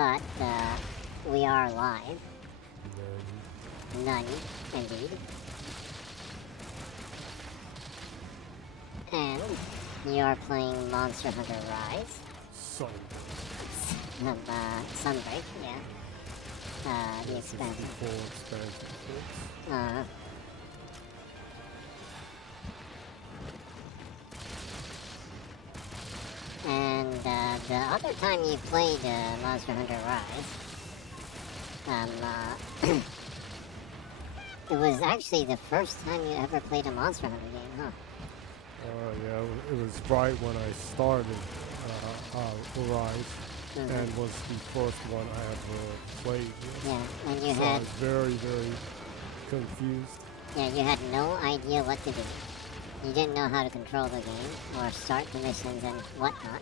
but we are live. None, indeed. And you are playing Monster Hunter Rise. Sunbreak, yeah. The expansion. And the other time you played Monster Hunter Rise, it was actually the first time you ever played a Monster Hunter game, huh? Yeah, it was right when I started Rise, and was the first one I ever played. Yeah, and you so had... I was very, very confused. Yeah, you had no idea what to do. You didn't know how to control the game, or start the missions and whatnot.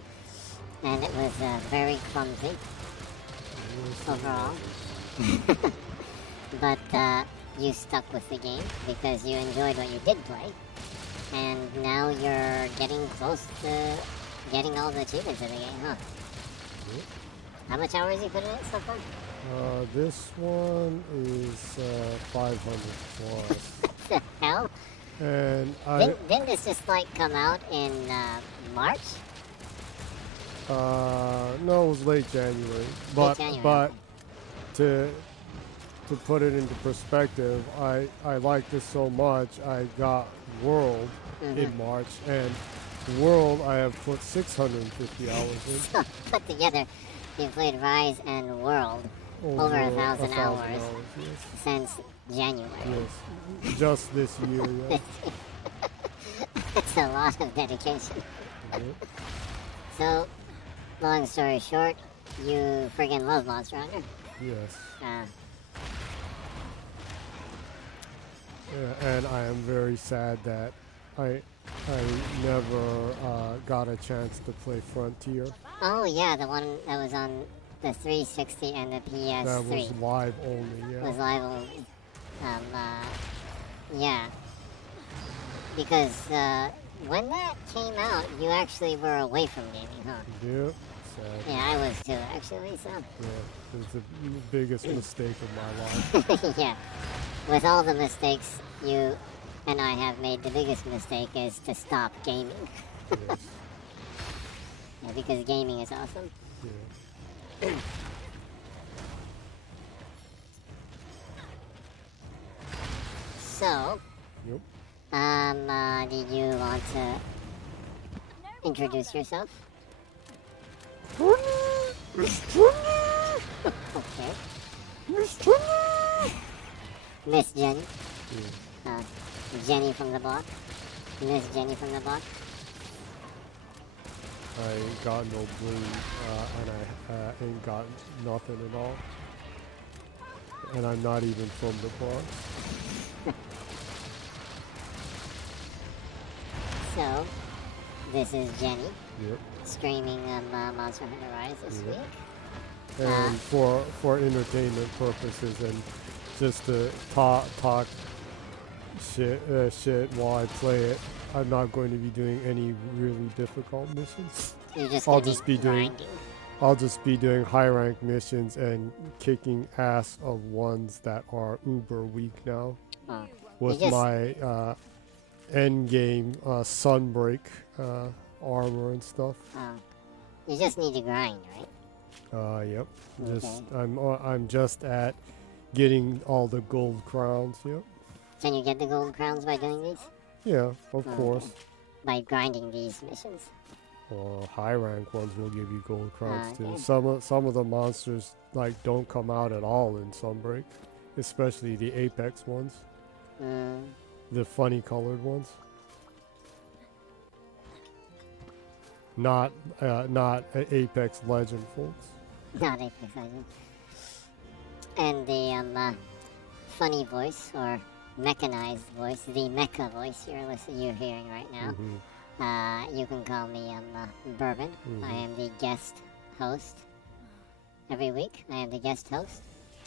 And it was very clumsy, overall. But you stuck with the game, because you enjoyed what you did play. And now you're getting close to getting all the achievements of the game, huh? Yep. How much hours you put in it so far? This one is 500 plus. What the hell? And Didn't this just like come out in March? No, it was late January. But to put it into perspective, I liked it so much. I got World in March, and World I have put 650 hours in. So put together, you played Rise and World over 1,000 hours yes. since January. Yes, just this year. Yes. That's a lot of dedication. Yep. So, long story short, you friggin' love Monster Hunter. Yes. Yeah, and I am very sad that I never got a chance to play Frontier. Oh yeah, the one that was on the 360 and the PS3. That was live only, yeah. Was live only. Yeah. Because when that came out, you actually were away from gaming, huh? Yep. Sad. Yeah, I was too, actually, so. Yeah, it was the biggest mistake of my life. Yeah. With all the mistakes you and I have made, the biggest mistake is to stop gaming. Yes. Yeah, because gaming is awesome. Yeah. So, Yep. did you want to introduce yourself? Okay. Miss Jenny. Yeah. Jenny from the block. Miss Jenny from the block. I ain't got no blue, and I ain't got nothing at all. And I'm not even from the Bronx. So, this is Jenny. Yep. Streaming Monster Hunter Rise this week. And for entertainment purposes and just to talk shit while I play it, I'm not going to be doing any really difficult missions. You're just I'll just be doing high rank missions and kicking ass of ones that are uber weak now. With my end game Sunbreak armor and stuff. You just need to grind, right? Yep. Okay. I'm just at getting all the gold crowns. Yep. Can you get the gold crowns by doing these? Yeah, of course. By grinding these missions. High rank ones will give you gold crowns okay. too. Some of the monsters like don't come out at all in Sunbreak, especially the Apex ones. The funny colored ones. Not Apex Legend, folks. Not Apex Legend. And the funny voice or mechanized voice, the mecha voice you're hearing right now. You can call me Bourbon. I am the guest host every week. I am the guest host.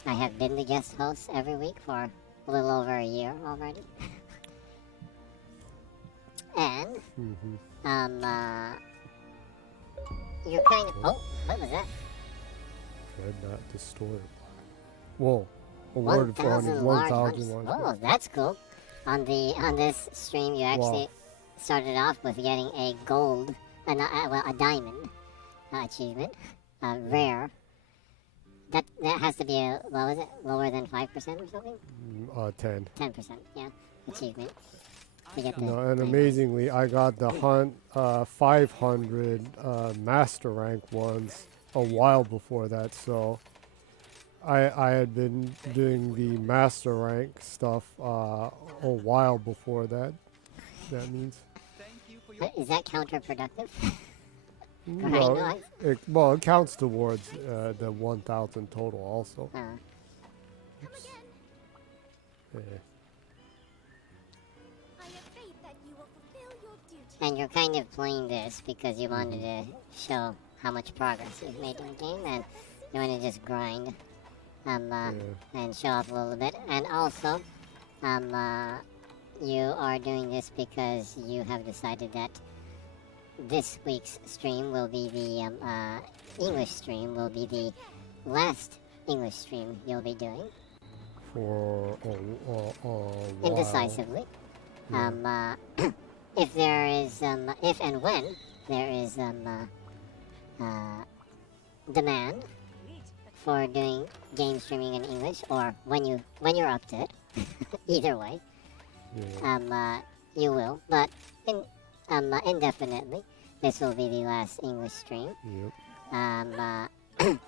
I have been the guest host every week for a little over a year already. And you're kind of... Oh, what was that? Read that the story. Whoa. Awarded 1,000 1,000 large. large. Oh, that's cool. On this stream, you actually started off with getting a gold, a diamond achievement, rare. That has to be what was it? Lower than 5% or something? 10. 10%, yeah. Achievement. To get the No, and diamond. amazingly, I got the 500 master rank ones a while before that, so I had been doing the master rank stuff a while before that. That means. Is that counterproductive? No, it counts towards the 1,000 total also. Oops. Yeah. And you're kind of playing this because you wanted to show how much progress you've made in the game, and you want to just grind and show off a little bit. And also, you are doing this because you have decided that this week's stream will be the English stream, will be the last English stream you'll be doing. For a while. Indecisively. Yeah. If there is, if and when there is demand for doing game streaming in English, or when you're up to it, either way, you will. But indefinitely, this will be the last English stream. Yep.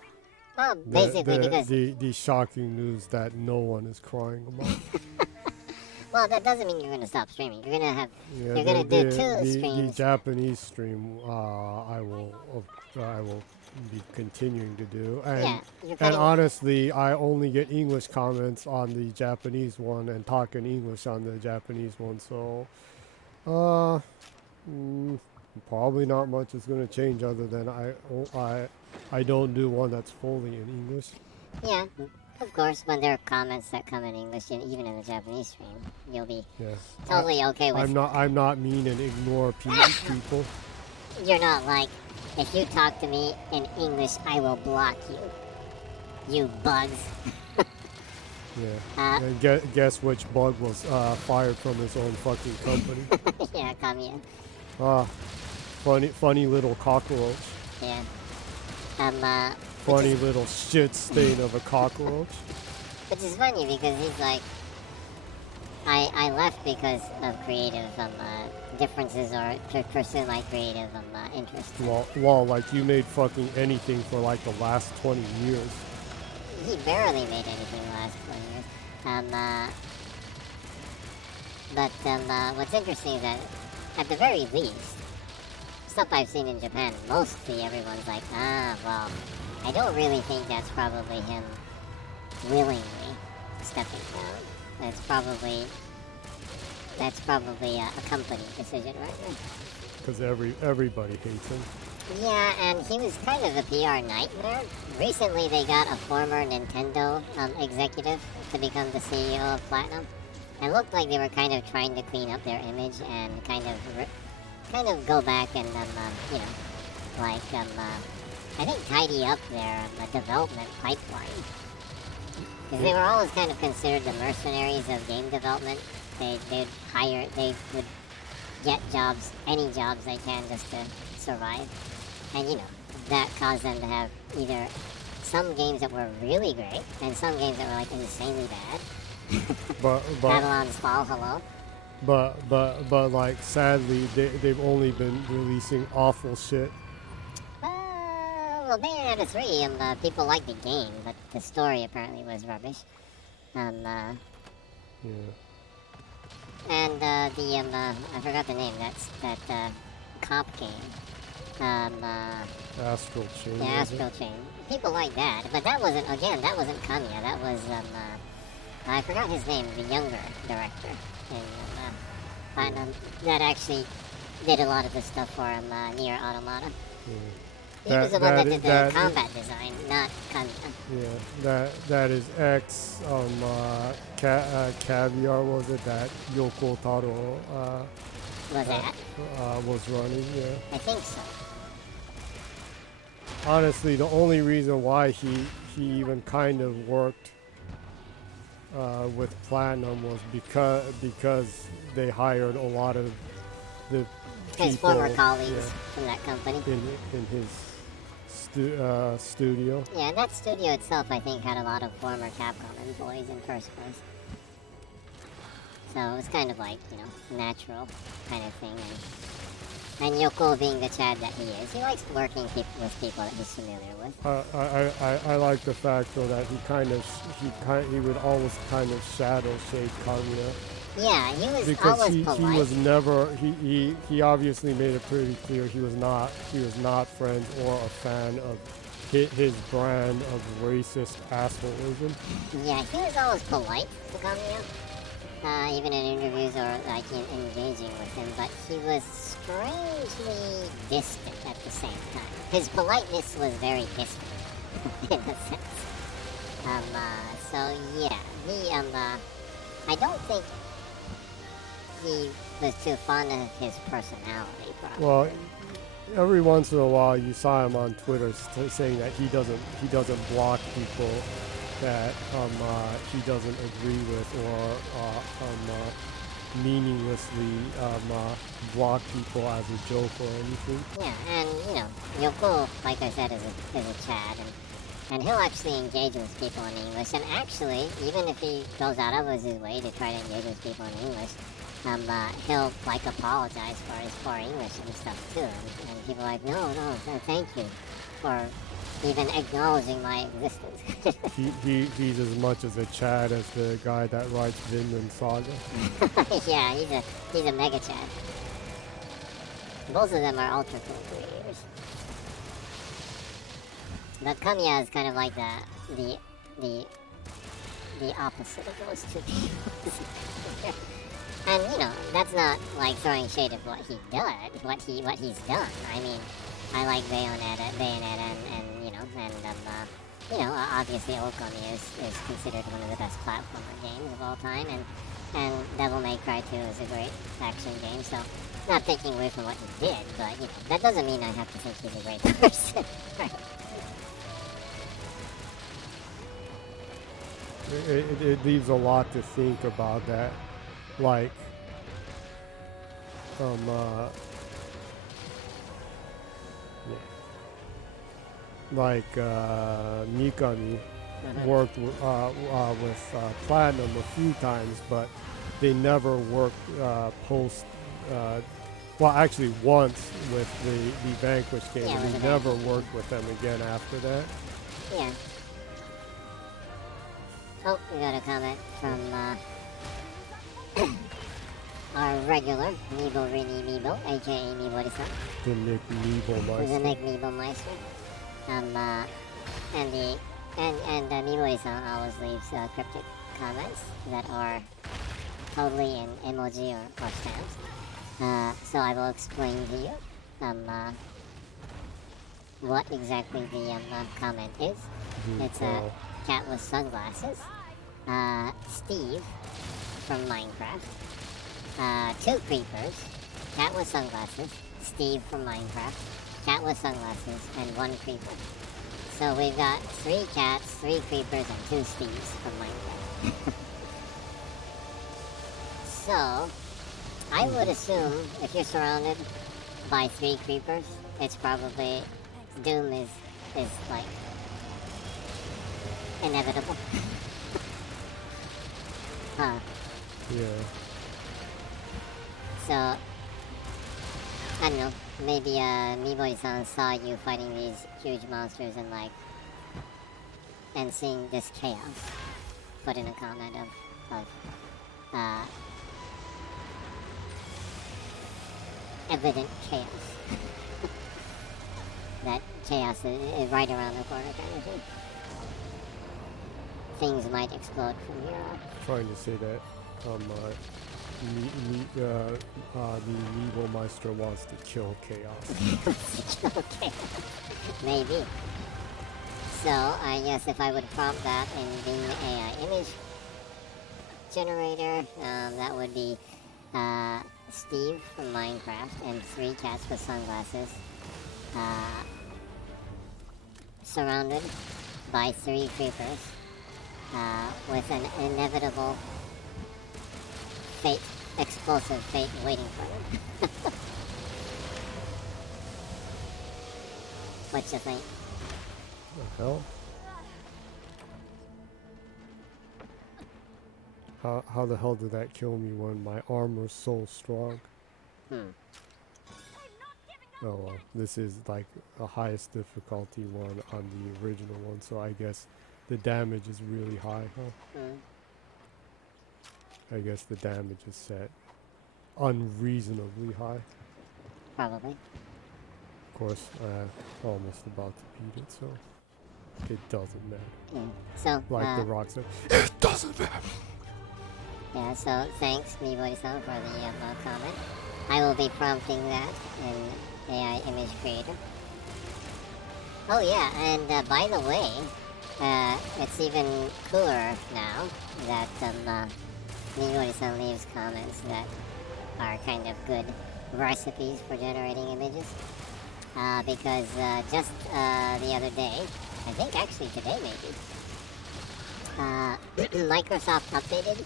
Well, basically because the shocking news that no one is crying about. well, that doesn't mean you're gonna stop streaming. You're gonna have Yeah, you're gonna do two the streams. Japanese stream, I will be continuing to do, and and honestly, I only get English comments on the Japanese one and talking English on the Japanese one, so probably not much is going to change other than I don't do one that's fully in English. Yeah, of course, when there are comments that come in English, and even in the Japanese stream, you'll be totally okay with. I'm not mean and ignore people. You're not like, if you talk to me in English, I will block you. You bugs. Yeah. And guess which bug was fired from his own fucking company? Yeah, come here. Funny little cockroach. Yeah. Funny little shit stain of a cockroach. Which is funny because he's like, I left because of creative differences or to pursue my creative interests. Well, like you made fucking anything for like the last 20 years. He barely made anything the last 20 years. But what's interesting is that at the very least, stuff I've seen in Japan, mostly everyone's like, well, I don't really think that's probably him willingly stepping down. That's probably a company decision right now. Because everybody hates him. Yeah, and he was kind of a PR nightmare. Recently, they got a former Nintendo executive to become the CEO of Platinum. It looked like they were kind of trying to clean up their image and kind of go back and I think tidy up their development pipeline. Because they were always kind of considered the mercenaries of game development. They would get jobs, any jobs they can just to survive. And that caused them to have either some games that were really great and some games that were like insanely bad. but Babylon's Fall, hello. But like sadly they've only been releasing awful shit. Well, Bayonetta 3, people liked the game, but the story apparently was rubbish. Yeah. And I forgot the name. That cop game. Astral Chain. Yeah, Astral Chain. People like that, but that wasn't Kamiya. That was I forgot his name. The younger director in that actually did a lot of the stuff for him. Nier Automata. Yeah. He was the one that did the combat design, not Kamiya. Yeah, that is X. Caviar was it that Yoko Taro was that? Was running? Yeah. I think so. honestly, the only reason why he even kind of worked with Platinum was because they hired a lot of the his people, former colleagues from that company in his studio. Yeah, and that studio itself, I think, had a lot of former Capcom employees in first place. So it was kind of like, natural kind of thing. And Yoko, being the Chad that he is, he likes working with people that he's familiar with. I like the fact though that he would always kind of shadow shade Kaguya. Yeah, he was because always polite. he was never he obviously made it pretty clear he was not friends or a fan of his brand of racist assholeism. Yeah, he was always polite to Kaguya, even in interviews or like engaging with him, but he was strangely distant at the same time. His politeness was very distant in a sense. So yeah, he I don't think he was too fond of his personality, probably. Well, every once in a while you saw him on Twitter saying that he doesn't block people that he doesn't agree with or meaninglessly block people as a joke or anything. Yeah, and Yoko, like I said, is a Chad, and he'll actually engage with people in English. And actually, even if he goes out of his way to try to engage with people in English, he'll apologize for his poor English and stuff too. And people are like, no, thank you for even acknowledging my existence. He's as much as a Chad as the guy that writes Vinland Saga. Yeah, he's a mega Chad. Both of them are ultra cool creators. But Kamiya is kind of like the opposite of those two people. And that's not like throwing shade at what he did, what he's done. I mean, I like Bayonetta, and obviously Okami is considered one of the best platformer games of all time, and Devil May Cry 2 is a great action game. So, not taking away from what he did, but that doesn't mean I have to think he's a great person. Right? It leaves a lot to think about that. Like, Mikami worked with Platinum a few times, but they never worked post. Well, actually, once with the Vanquish game, Yeah, and he never worked with them again after that. Yeah. Oh, we got a comment from our regular Meebo Rini Meebo, aka Meebo-san. The Nick Meebo-meister. The Nick Meebo-meister. And Meebo-san always leaves cryptic comments that are totally in emoji or stamps. So I will explain to you what exactly the comment is. It's a cat with sunglasses. Steve from Minecraft. Two creepers. Cat with sunglasses. Steve from Minecraft. Cat with sunglasses and one creeper. So we've got 3 cats, 3 creepers, and 2 Steves from Minecraft. So I would assume if you're surrounded by 3 creepers, it's probably doom is like inevitable. Huh. Yeah. So I don't know. Maybe Meebo-san saw you fighting these huge monsters and seeing this chaos. Put in a comment of evident chaos. That chaos is right around the corner kind of thing. Things might explode from here on. Trying to say that the Meebo-meister wants to kill chaos. Okay. Maybe. So, I guess if I would prompt that in the AI image generator, that would be Steve from Minecraft and 3 cats with sunglasses. surrounded by 3 creepers with an inevitable fate, explosive fate waiting for them. What you think? The hell? How the hell did that kill me when my armor's so strong? Oh well, this is like the highest difficulty one on the original one, so I guess the damage is really high, huh? I guess the damage is set unreasonably high. Probably. Of course, almost about to beat it, so it doesn't matter. So, like the Rock said, it doesn't matter. Yeah, so thanks, MeVoiceO, for the comment. I will be prompting that in AI image creator. Oh yeah, and by the way, it's even cooler now that MeVoiceO leaves comments that are kind of good recipes for generating images. Because just the other day, I think actually today maybe, Microsoft updated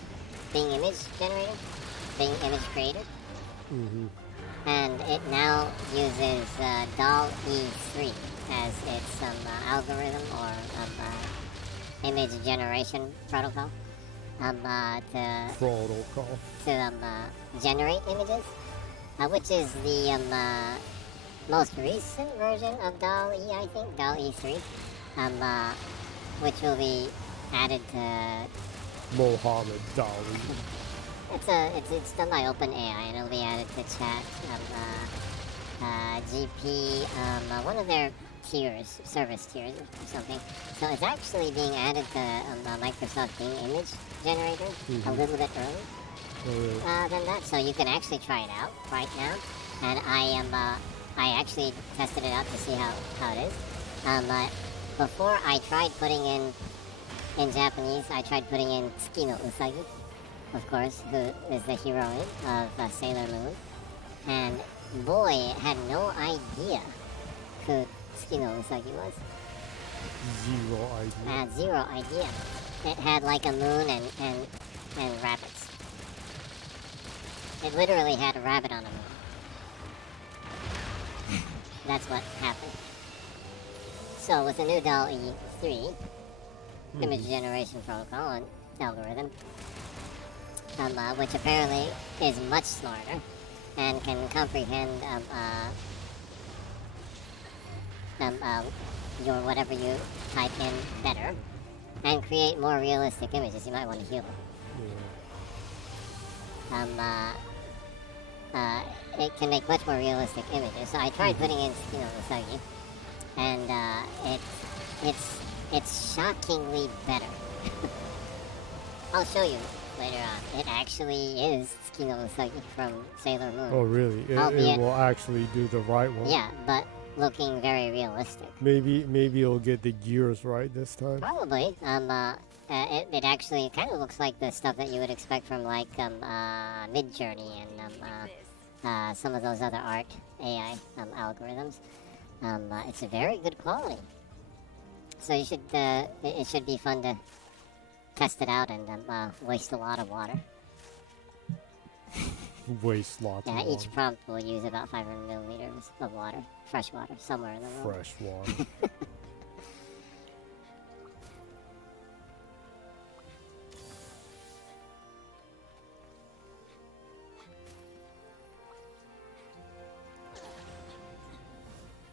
Bing Image Generator, Bing Image Creator, and it now uses DAL-E3 as its algorithm or image generation protocol to generate images, which is the most recent version of DAL-E, I think, DAL-E3, which will be added to Mohammed Dali. It's done by OpenAI, and it'll be added to Chat, GP, one of their tiers, service tiers or something. So it's actually being added to Microsoft Bing Image Generator a little bit early than that. So you can actually try it out right now, and I actually tested it out to see how it is. Before I tried putting in Japanese, I tried putting in Tsuki no Usagi, of course, who is the heroine of Sailor Moon. And boy, it had no idea who Tsuki no Usagi was. Zero idea. Had zero idea. It had like a moon and rabbits. It literally had a rabbit on a moon. That's what happened. So with the new DAL-E3 image generation protocol and algorithm, which apparently is much smarter and can comprehend your whatever you type in better and create more realistic images. You might want to heal them. It can make much more realistic images. So I tried putting in Usagi, and it's shockingly better. I'll show you later on. It actually is Tsukino Usagi from Sailor Moon. Oh really? It will actually do the right one. Yeah, but looking very realistic. Maybe it'll get the gears right this time. Probably. It actually kind of looks like the stuff that you would expect from like Midjourney and some of those other art AI algorithms. It's a very good quality. So you should it should be fun to test it out and waste a lot of water. Waste lots of water. Each prompt will use about 500 milliliters of water, fresh water, somewhere in the world. Fresh water.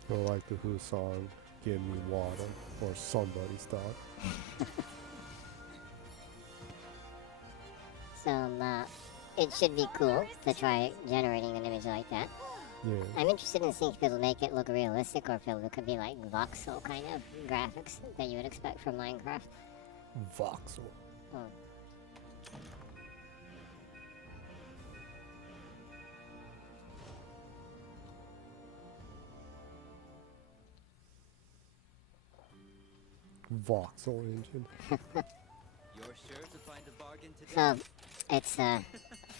Or like the Who song, "Give Me Water," or somebody's dog. So it should be cool to try generating an image like that. Yeah. I'm interested in seeing if it'll make it look realistic or if it could be like voxel kind of graphics that you would expect from Minecraft. Voxel. Oh. Voxel engine. So it's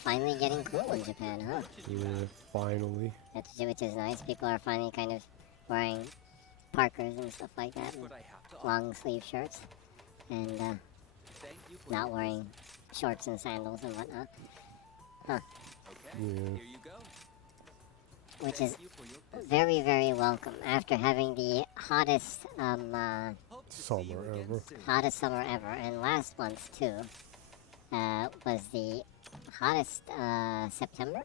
finally getting cool in Japan, huh? Yeah, finally. Which is nice. People are finally kind of wearing parkers and stuff like that, and long sleeve shirts, and not wearing shorts and sandals and whatnot. Huh. Yeah. Which is very, very welcome after having the hottest Summer ever. hottest summer ever, and last month too was the hottest September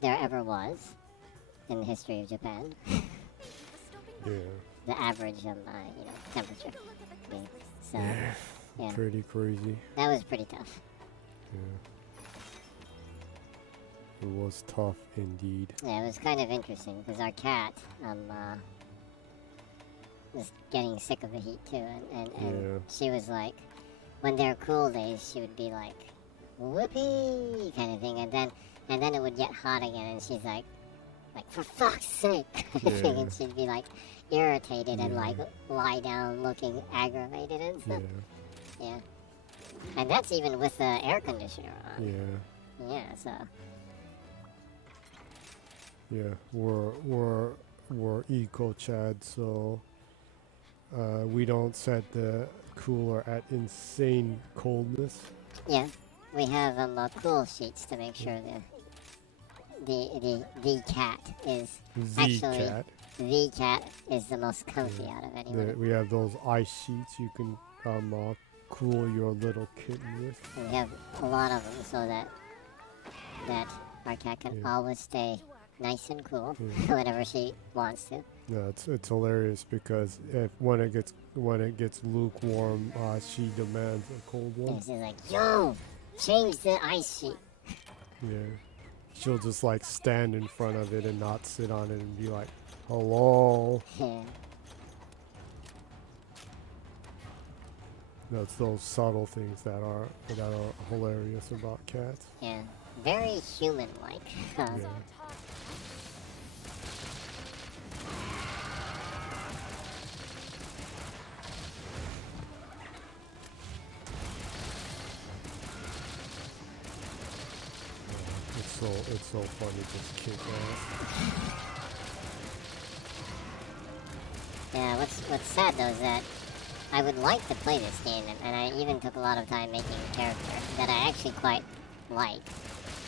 there ever was in the history of Japan. Yeah. The average temperature. Okay. So yeah, Pretty crazy. that was pretty tough. Yeah. It was tough indeed. Yeah, it was kind of interesting because our cat was getting sick of the heat too, and she was like, when there are cool days, she would be like, whoopee kind of thing, and then it would get hot again, and she's like for fuck's sake, and she'd be like irritated and like lie down looking aggravated and stuff. Yeah, and that's even with the air conditioner on. Yeah, so. Yeah, we're eco Chad, so we don't set the cooler at insane coldness. Yeah, we have cool sheets to make sure the cat is the cat is the most comfy out of anyone. We have those ice sheets you can cool your little kitten with. And we have a lot of them so that our cat can always stay nice and cool whenever she wants to. Yeah, it's hilarious because when it gets lukewarm, she demands a cold one. And she's like, "Yo, change the ice sheet." Yeah, she'll just like stand in front of it and not sit on it and be like, "Hello." Yeah. That's those subtle things that are hilarious about cats. Yeah, very human-like. It's so funny just kick ass. Yeah, what's sad though is that I would like to play this game, and I even took a lot of time making a character that I actually quite like,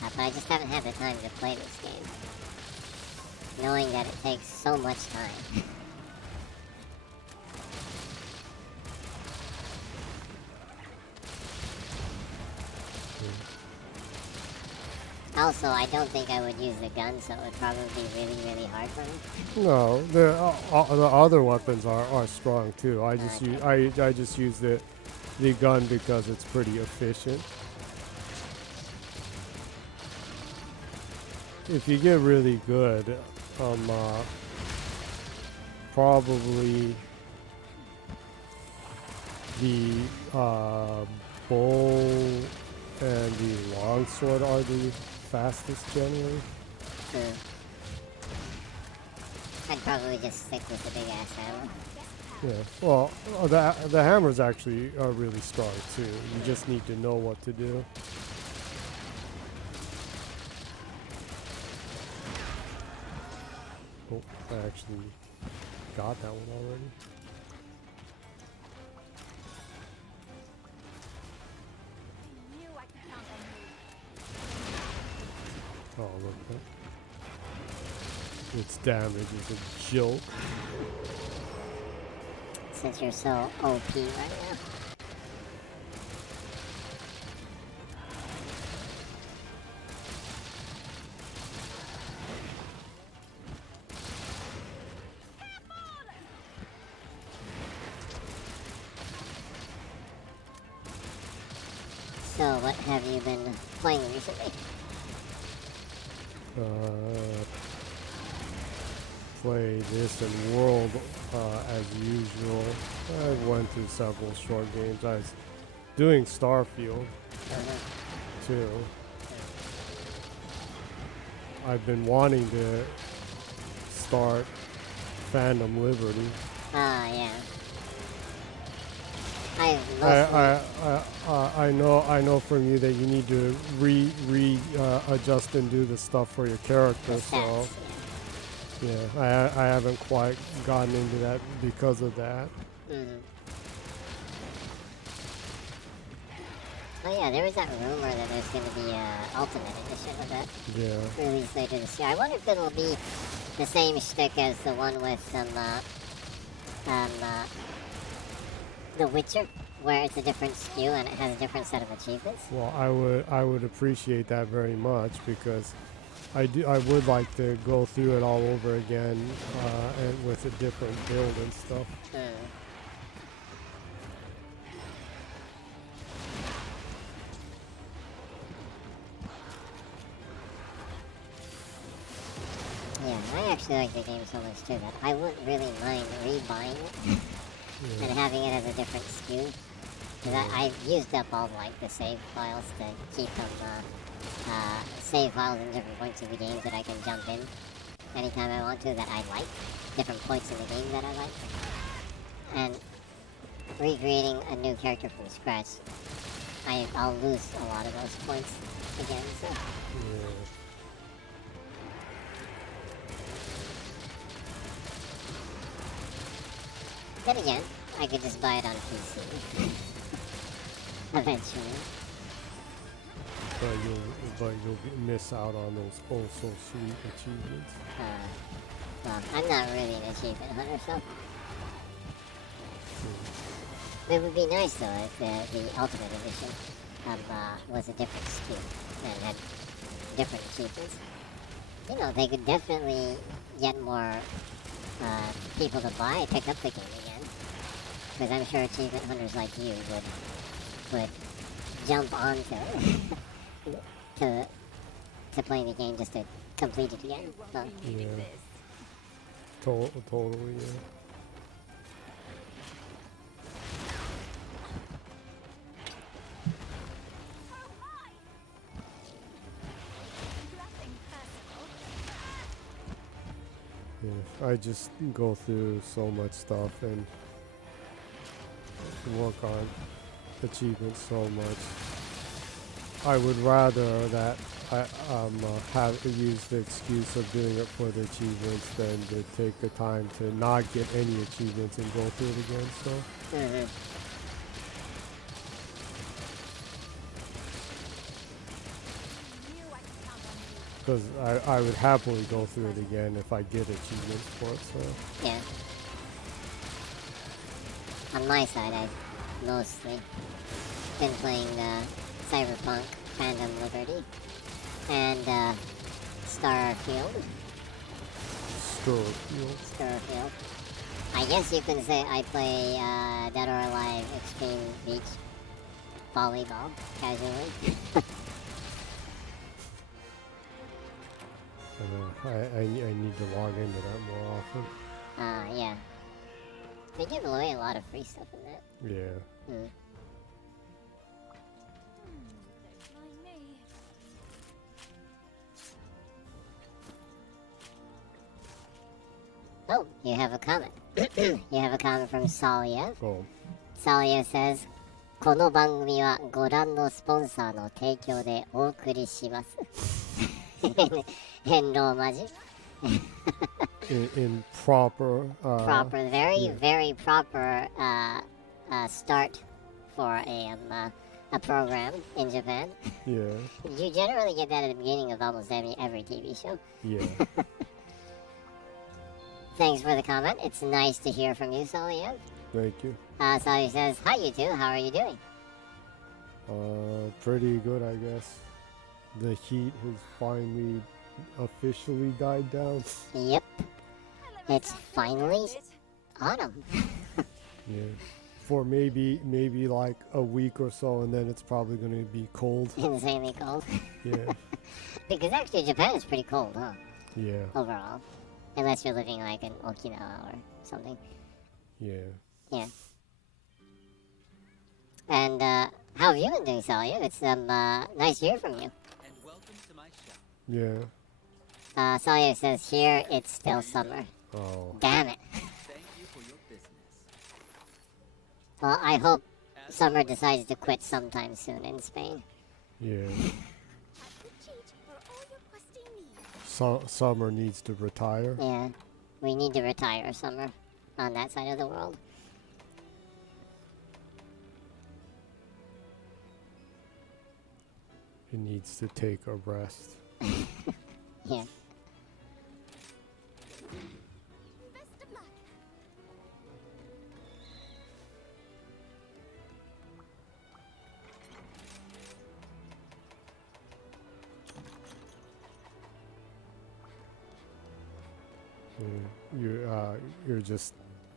but I just haven't had the time to play this game, knowing that it takes so much time. Also, I don't think I would use the gun, so it would probably be really, really hard for me. No, the other weapons are strong too. I just use the gun because it's pretty efficient. If you get really good, probably the bow and the longsword are the fastest generally. I'd probably just stick with the big ass hammer. Yeah, well, the hammers actually are really strong too. You just need to know what to do. Oh, I actually got that one already. Oh, look at that. Its damage is a joke. Since you're so OP right now. So, what have you been playing recently? Play this in World as usual. I went through several short games. I was doing Starfield too. I've been wanting to start Phantom Liberty. Ah, yeah. I know from you that you need to adjust and do the stuff for your character. So Yeah, I haven't quite gotten into that because of that. Mm-hmm. Oh yeah, there was that rumor that there's going to be an Ultimate Edition of that released later this year. I wonder if it'll be the same shtick as the one with The Witcher, where it's a different SKU and it has a different set of achievements. Well, I would appreciate that very much because I would like to go through it all over again and with a different build and stuff. Yeah, I actually like the game so much too that I wouldn't really mind rebuying it and having it as a different SKU. Because I've used up all like the save files to keep them save files in different points of the game that I can jump in anytime I want to that I like. Different points in the game that I like. And recreating a new character from scratch, I'll lose a lot of those points again. So. Then again, I could just buy it on PC. Eventually. But you'll miss out on those oh so sweet achievements. Well, I'm not really an achievement hunter, so. It would be nice though if the Ultimate Edition was a different SKU and had different achievements. You know, they could definitely get more people to pick up the game again. Because I'm sure achievement hunters like you would jump onto it to play the game just to complete it again. So. Yeah. Totally, yeah. Yeah, I just go through so much stuff and work on achievements so much. I would rather that I use the excuse of doing it for the achievements than to take the time to not get any achievements and go through it again. So. Because I would happily go through it again if I get achievements for it, so. Yeah. On my side, I've mostly been playing Cyberpunk, Phantom Liberty, and Starfield. Starfield. I guess you can say I play Dead or Alive Extreme Beach Volleyball casually. I need to log into that more often. Yeah. They give away a lot of free stuff in that. Yeah. Oh, you have a comment. You have a comment from Salia. Oh. Salia says, この番組はご覧のスポンサーの提供でお送りします。In Romaji. in proper. Very proper start for a program in Japan. Yeah. You generally get that at the beginning of almost every TV show. Yeah. Thanks for the comment. It's nice to hear from you, Salia. Thank you. Salia says, hi you two, how are you doing? Pretty good, I guess. The heat has finally officially died down. Yep. It's finally autumn. Yeah. For maybe like a week or so, and then it's probably going to be cold. Insanely cold. Yeah. Because actually Japan is pretty cold, huh? Yeah. Overall. Unless you're living like in Okinawa or something. Yeah. Yeah. And how have you been doing, Salia? It's nice to hear from you. And welcome to my show. Yeah. Salia says here it's still summer. Oh. Damn it. Thank you for your business. Well, I hope summer decides to quit sometime soon in Spain. Yeah. summer needs to retire. Yeah, we need to retire summer on that side of the world. It needs to take a rest. Yeah.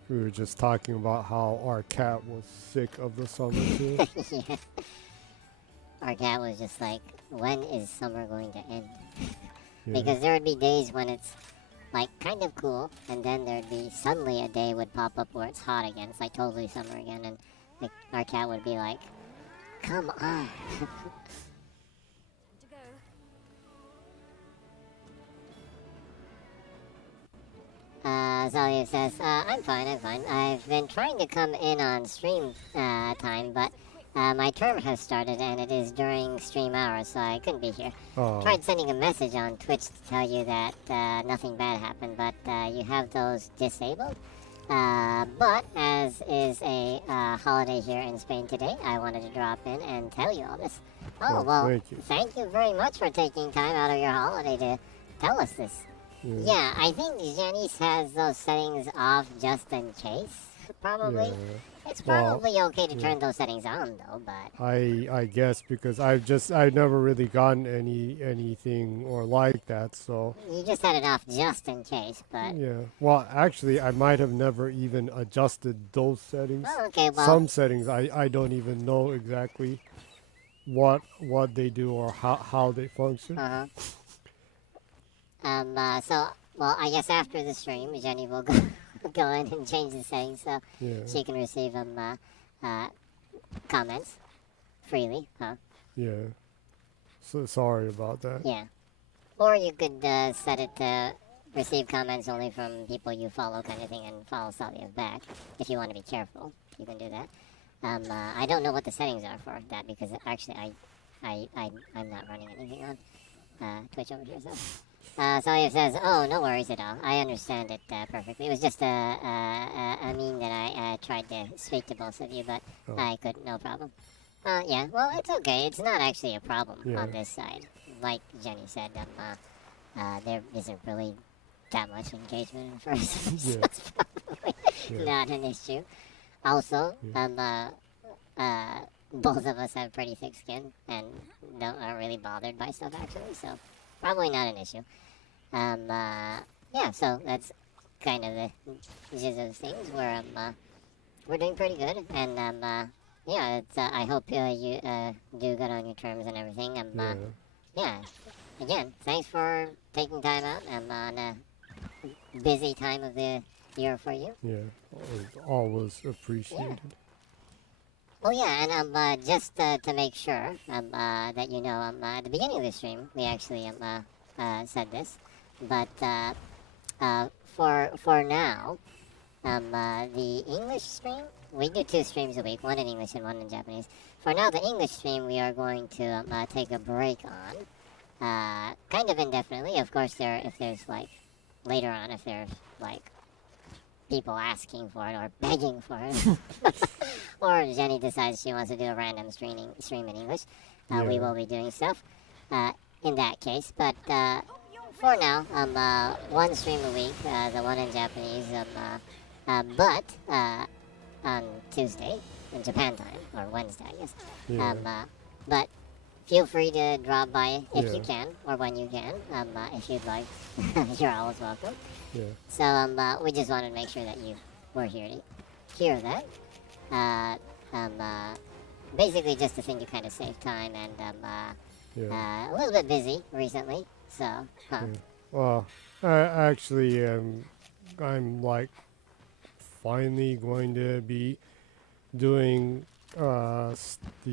We were just talking about how our cat was sick of the summer too. Yeah. Our cat was just like, when is summer going to end? Yeah. Because there would be days when it's like kind of cool, and then there'd be suddenly a day would pop up where it's hot again. It's like totally summer again, and like, our cat would be like, come on. Zalia says, I'm fine. I've been trying to come in on stream time, but my term has started and it is during stream hours, so I couldn't be here. Oh. Tried sending a message on Twitch to tell you that nothing bad happened, but you have those disabled. But as is a holiday here in Spain today, I wanted to drop in and tell you all this. Oh, well, thank you very much for taking time out of your holiday to tell us this. Yeah, I think Janice has those settings off just in case, probably. Yeah. It's probably okay to turn those settings on, though, but... I guess because I've never really gotten anything or like that, so... You just had it off just in case, but... Yeah. Well, actually, I might have never even adjusted those settings. Oh, okay, well... Some settings, I don't even know exactly what they do or how they function. Uh-huh. Well, I guess after the stream, Jenny will go in and change the settings so she can receive comments freely, huh? Yeah. So sorry about that. Yeah. Or you could set it to receive comments only from people you follow, kind of thing, and follow Salia back. If you want to be careful, you can do that. I don't know what the settings are for that because actually I'm not running anything on Twitch over here, so. Salia says, oh, no worries at all. I understand it perfectly. It was just a meme that I tried to speak to both of you, but I couldn't, no problem. Yeah, well, it's okay. It's not actually a problem on this side. Like Jenny said, there isn't really that much engagement in person, so it's probably not an issue. Also, both of us have pretty thick skin and aren't really bothered by stuff, actually, so probably not an issue. Yeah, so that's kind of the gist of things where we're doing pretty good, and yeah, it's I hope you do good on your terms and everything. Yeah, again, thanks for taking time out on a busy time of the year for you. Yeah, always appreciated. Yeah. Oh yeah, and just to make sure that you know, at the beginning of the stream, we actually said this, but for now, the English stream, we do 2 streams a week, one in English and one in Japanese. For now, the English stream we are going to take a break on, kind of indefinitely. Of course, if there's like later on, if there's like people asking for it or begging for it, or Jenny decides she wants to do a random stream in English, we will be doing stuff in that case. But for now, 1 stream a week, the one in Japanese, but on Tuesday in Japan time, or Wednesday, I guess. But feel free to drop by if you can, or when you can, if you'd like. You're always welcome. Yeah. So we just wanted to make sure that you were here to hear that. Basically just a thing to kind of save time, and a little bit busy recently, so. Well, actually, I'm like finally going to be doing the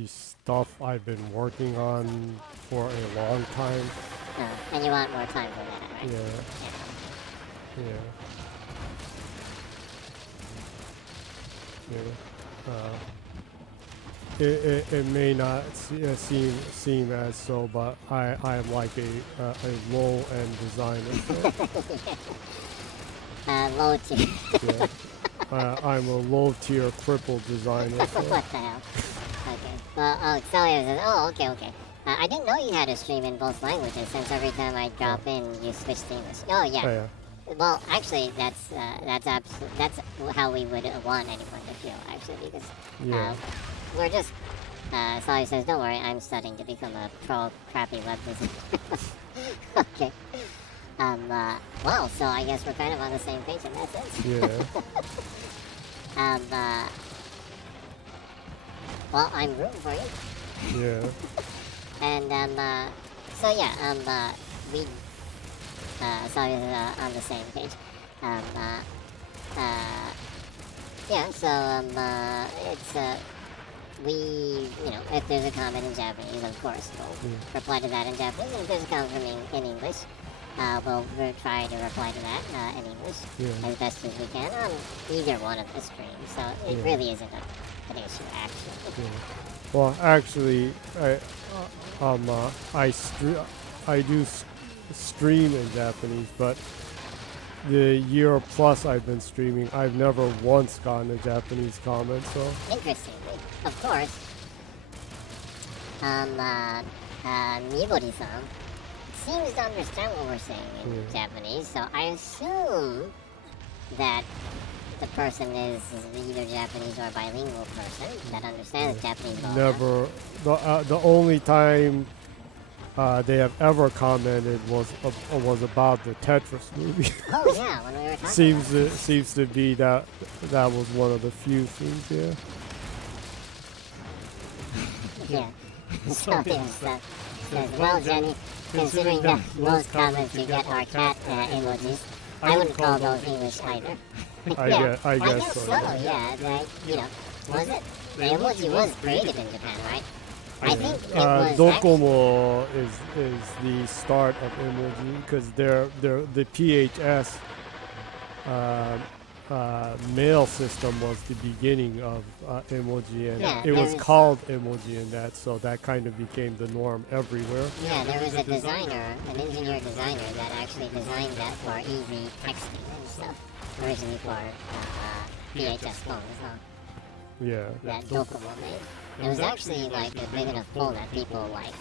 stuff I've been working on for a long time. And you want more time for that, right? it may not seem as so, but I am like a low end designer. So, low tier. yeah, I'm a low tier crippled designer. So. What the hell? Okay. Well, Xavier says, oh, okay. I didn't know you had to stream in both languages since every time I drop in, you switch to English. Oh, yeah. Oh, yeah. Well, actually, that's how we would want anyone to feel, actually, because we're just. Sally says, don't worry, I'm studying to become a pro crappy web designer. Okay. Well, so I guess we're kind of on the same page in that sense. Yeah. Well, I'm rooting for you. Yeah. And, so yeah, we, Sally is on the same page. Yeah, so, it's, we, if there's a comment in Japanese, of course, we'll reply to that in Japanese. And if there's a comment in English, we'll try to reply to that in English as best as we can on either one of the streams. So it really isn't an issue, actually. Yeah. Well, actually, I do stream in Japanese, but the year plus I've been streaming, I've never once gotten a Japanese comment. So interestingly, of course, Mibori-san seems to understand what we're saying in Japanese, so I assume that the person is either Japanese or bilingual person that understands Japanese well never. The only time they have ever commented was about the Tetris movie. Oh yeah, when we were talking seems to be that was one of the few things. Yeah. So yes, well, Jenny, considering that most comments you get are cat emojis, I wouldn't call those English either. I guess so. Yeah, was it? The emoji was created in Japan, right? I think it was Docomo is the start of emoji because the PHS mail system was the beginning of emoji, and it was called emoji in that, so that kind of became the norm everywhere. Yeah, there was a designer, an engineer designer that actually designed that for easy texting and stuff, originally for PHS phones. Yeah. That Docomo made. It was actually like a big enough pull that people like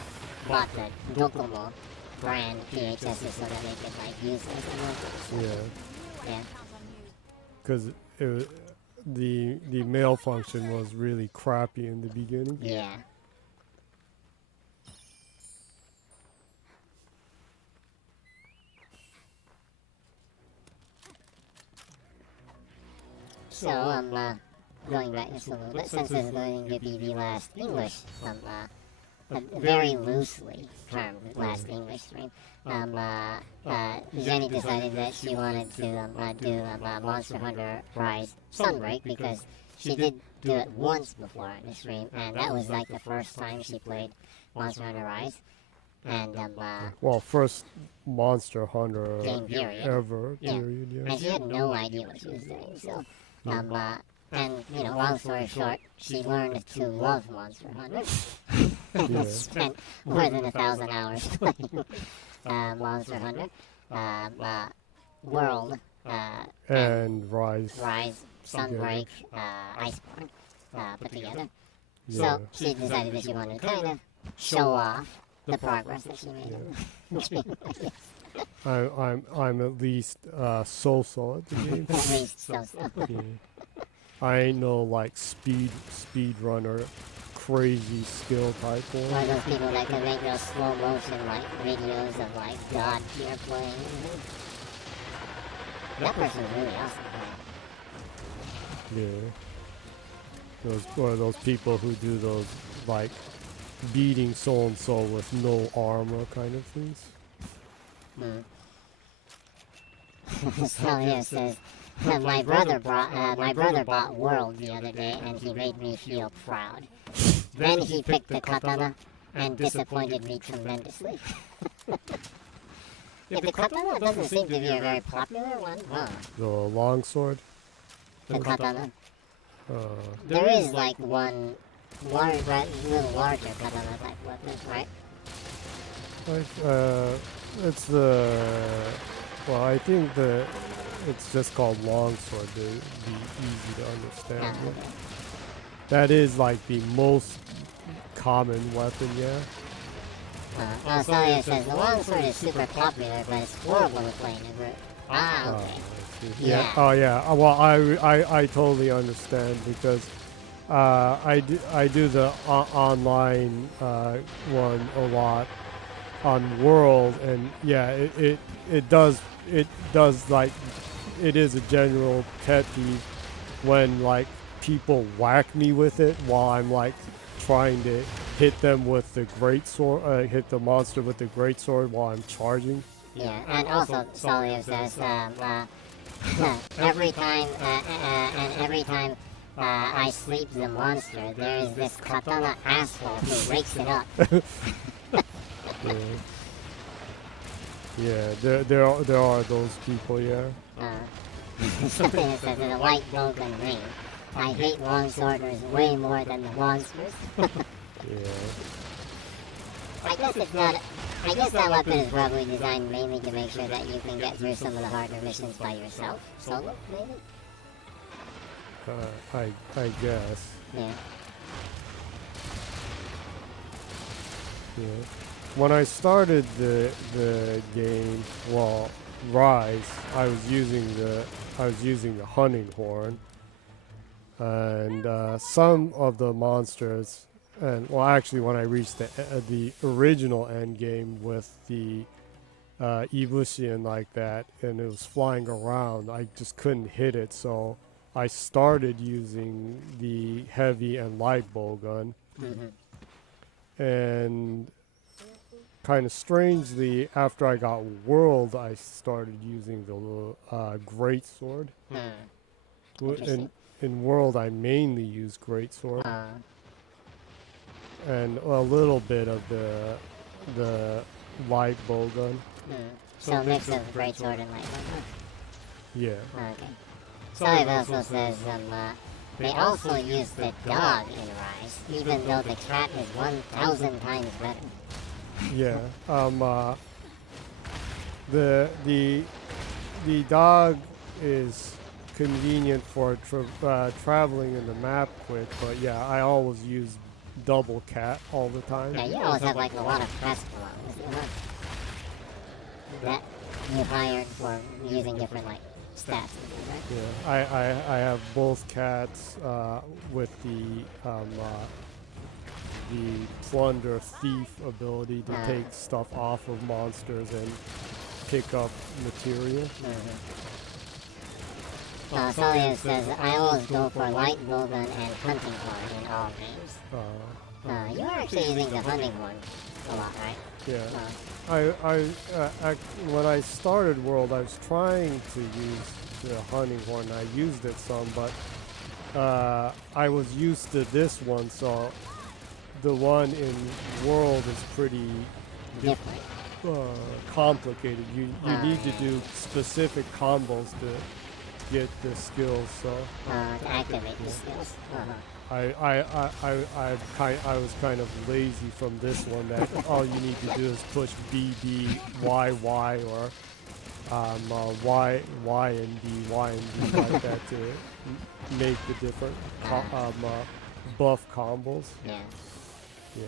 bought the Docomo brand PHSs so that they could like use those emojis. Yeah. Because the mail function was really crappy in the beginning. Yeah. So going back just a little bit, since this is going to be the last English, very loosely termed last English stream, Jenny decided that she wanted to do Monster Hunter Rise Sunbreak because she did do it once before in the stream, and that was like the first time she played Monster Hunter Rise. And first Monster Hunter game period. Ever period. Yeah. And she had no idea what she was doing, so and long story short, she learned to love Monster Hunter and spent more than 1,000 hours playing Monster Hunter World and Rise Sunbreak, Iceborne put together. So she decided that she wanted to kind of show off the progress that she made. I'm at least so-so at the game. At least so-so. I ain't no like speed runner, crazy skill type one. Or those people that can make those slow motion like videos of like God tier playing. That person's really awesome. Yeah. Those people who do those like beating so and so with no armor kind of things. Sylvia says, my brother bought World the other day and he made me feel proud. Then he picked the katana and disappointed me tremendously. Yeah, the katana doesn't seem to be a very popular one. Huh. The longsword? The katana? There is like one little larger katana type weapons, right? It's well, I think it's just called longsword to be easy to understand. Okay. That is like the most common weapon, yeah. Celia says the longsword is super popular, but it's horrible to play in a group. Ah, okay. Yeah. Oh, yeah. Well, I totally understand because I do the online one a lot on World, and yeah, it does like it is a general pet peeve when like people whack me with it while I'm like trying to hit them with the great sword, hit the monster with the great sword while I'm charging. Yeah, and also Celia says every time I sleep the monster, there is this katana asshole who rakes it up. Yeah, there are those people, yeah. Celia says in a white golden ring. I hate longsworders way more than the monsters. Yeah. I guess it's not. I guess that weapon is probably designed mainly to make sure that you can get through some of the harder missions by yourself. Solo, maybe? I guess. Yeah. Yeah. When I started the game, well, Rise, I was using the hunting horn, and some of the monsters, and well, actually, when I reached the original end game with the Ibushi and like that, and it was flying around, I just couldn't hit it, so I started using the heavy and light bowgun, and kind of strangely, after I got World, I started using the great sword. In World, I mainly use great sword, and a little bit of the light bowgun. So a mix of great sword and light bowgun. Yeah. Okay. Sully also says they also use the dog in Rise, even though the cat is 1,000 times better. Yeah. The dog is convenient for traveling in the map quick, but yeah, I always use double cat all the time. Yeah, you always have like a lot of crest belongings that you hired for using different like stats, right? Yeah, I have both cats with the plunder thief ability to take stuff off of monsters and pick up material. Celia says, I always go for light bowgun and hunting horn in all games. You're actually using the hunting horn a lot, right? Yeah. When I started World, I was trying to use the hunting horn. I used it some, but I was used to this one, so the one in World is pretty different. Complicated. You need to do specific combos to get the skills. So to activate the skills. I was kind of lazy from this one. That all you need to do is push B B Y Y or Y Y and D Y and D like that to make the different buff combos. Yeah. Yeah.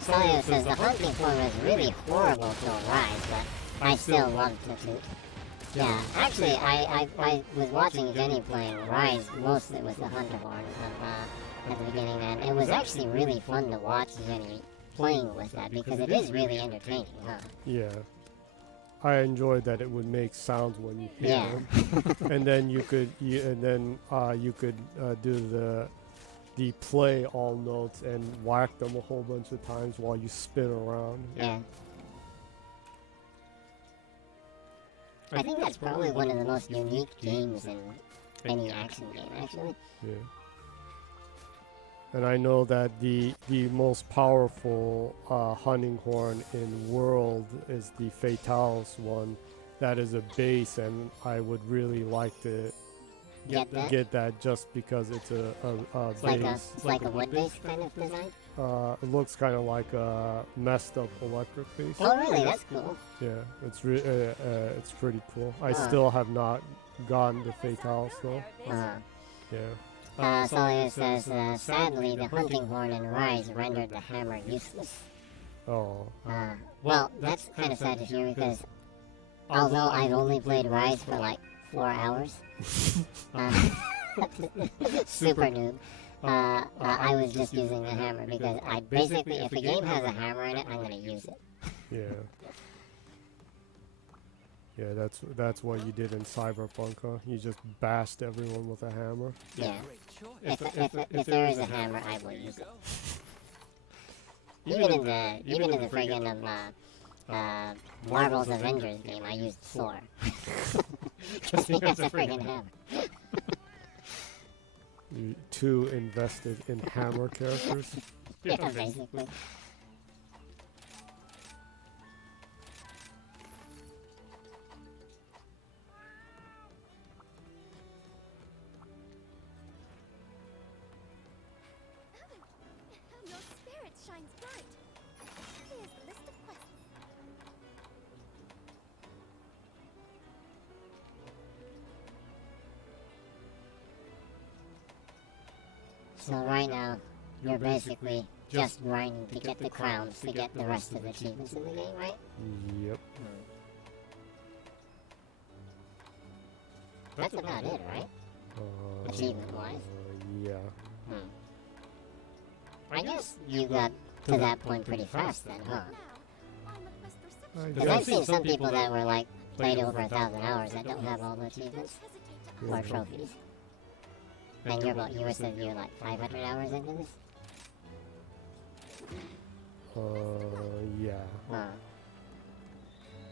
Celia says the hunting horn was really horrible to Rise, but I still loved it too. Yeah, actually, I was watching Jenny playing Rise mostly with the hunter horn at the beginning, and it was actually really fun to watch Jenny playing with that because it is really entertaining, huh? Yeah. I enjoyed that it would make sounds when you hit them, and then you could do the play all notes and whack them a whole bunch of times while you spin around. Yeah. I think that's probably one of the most unique games in any action game, actually. Yeah. And I know that the most powerful hunting horn in World is the Fatalis one. That is a base, and I would really like to get that just because it's a base. It's like a wood base kind of design. It looks kind of like a messed up electric base. Oh, really? That's cool. Yeah, it's pretty cool. I still have not gotten the Fatale though. Yeah. Sawyer says, sadly, the hunting horn in Rise rendered the hammer useless. Oh. Well, that's kind of sad to hear because although I've only played Rise for like 4 hours, super noob, I was just using the hammer because I basically, if a game has a hammer in it, I'm going to use it. Yeah. Yeah, that's what you did in Cyberpunk, huh? You just bashed everyone with a hammer. Yeah. If there is a hammer, I will use it. Even in the friggin' Marvel's Avengers game, I used Thor. Because he has a friggin' hammer. You too invested in hammer characters. Yeah, basically. Your spirit shines bright. Here's the list of quests. So right now, you're basically just grinding to get the crowns to get the rest of the achievements in the game, right? Yep. That's about it, right? Achievement-wise. Yeah. I guess you got to that point pretty fast then, huh? Now, I'm a quest reception. I Because I've seen some people that were like, played over 1,000 hours that don't have all the achievements Hesitate to or trophies. And you were saying you're like 500 hours into this? Yeah.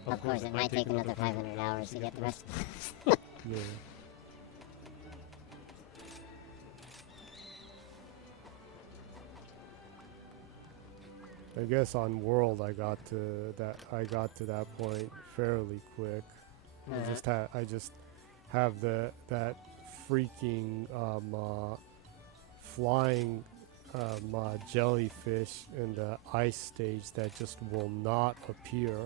Of course, it might take another 500 hours to get the rest. Yeah. I guess on World I got to that point fairly quick. I just have that freaking flying jellyfish in the ice stage that just will not appear.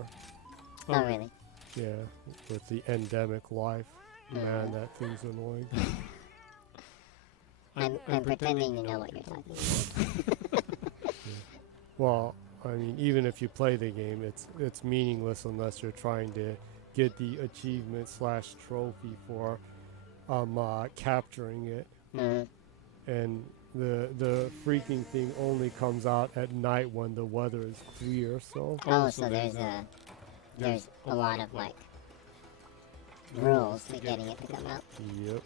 Oh, really? Yeah, with the endemic life. Man, that thing's annoying. I'm pretending to know what you're talking about. Well, I mean, even if you play the game, it's meaningless unless you're trying to get the achievement / trophy for capturing it. And the freaking thing only comes out at night when the weather is clear. So. Oh, so there's a lot of like rules to getting it to come out. Yep.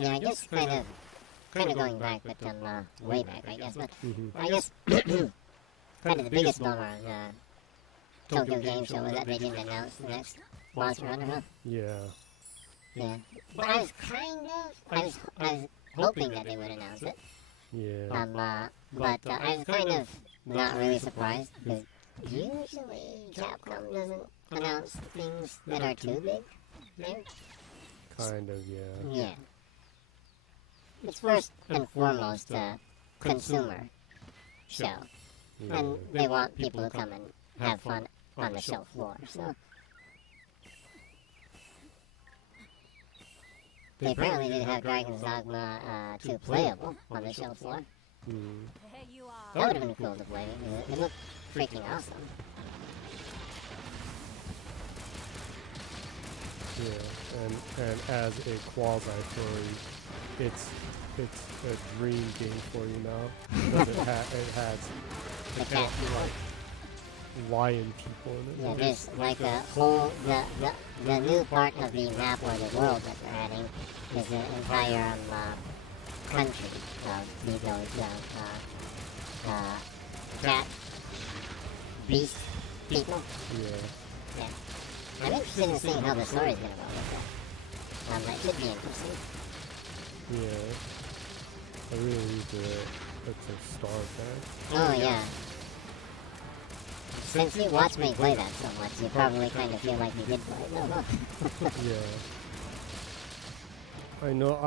Yeah, I guess kind of going back, but way back, I guess. But I guess kind of the biggest bummer on Tokyo Game Show was that they didn't announce the next Monster Hunter, huh? Yeah. Yeah. But I was hoping that they would announce it. Yeah. But I was kind of not really surprised because usually Capcom doesn't announce things that are too big there. Kind of, yeah. Yeah. It's first and foremost a consumer show. And they want people to come and have fun on the show floor. So they apparently did have Dragon's Dogma 2 playable on the show floor. There you are. That would have been cool to play. It looked freaking awesome. Yeah, and as a quasi-furry, it's a dream game for you now. Because it has The cat people. lion people in it. Yeah, there's like a whole, the new part of the map or the world that they're adding is an entire country of those cat beast people. Yeah. Yeah. I'm interested in seeing how the story's gonna go with that. That should be interesting. Yeah. I really need to start that. Oh yeah. Since you watched me play that so much, you probably kind of feel like you did play it. Yeah. I know.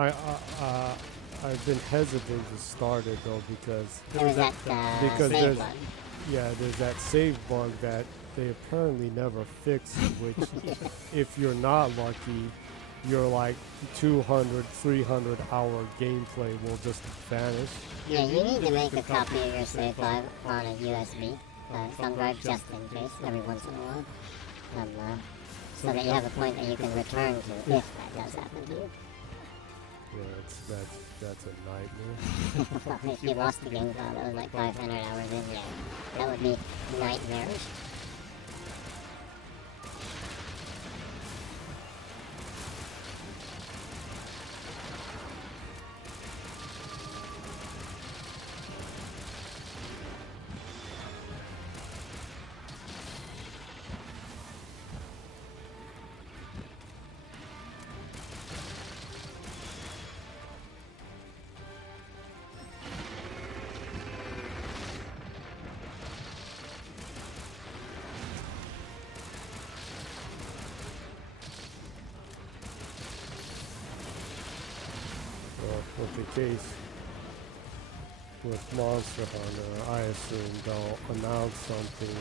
I've been hesitant to start it though because There was that because save there's button. there's that save bug that they apparently never fixed, which if you're not lucky, your like 200, 300 hour gameplay will just vanish. Yeah, you need to make a copy of your save file on a USB thumb drive just in case, every once in a while. So that you have a point that you can return to if that does happen to you. Yeah, that's a nightmare. If you lost the game file that was like 500 hours in, yeah, that would be nightmarish. With the case with Monster Hunter, I assume they'll announce something,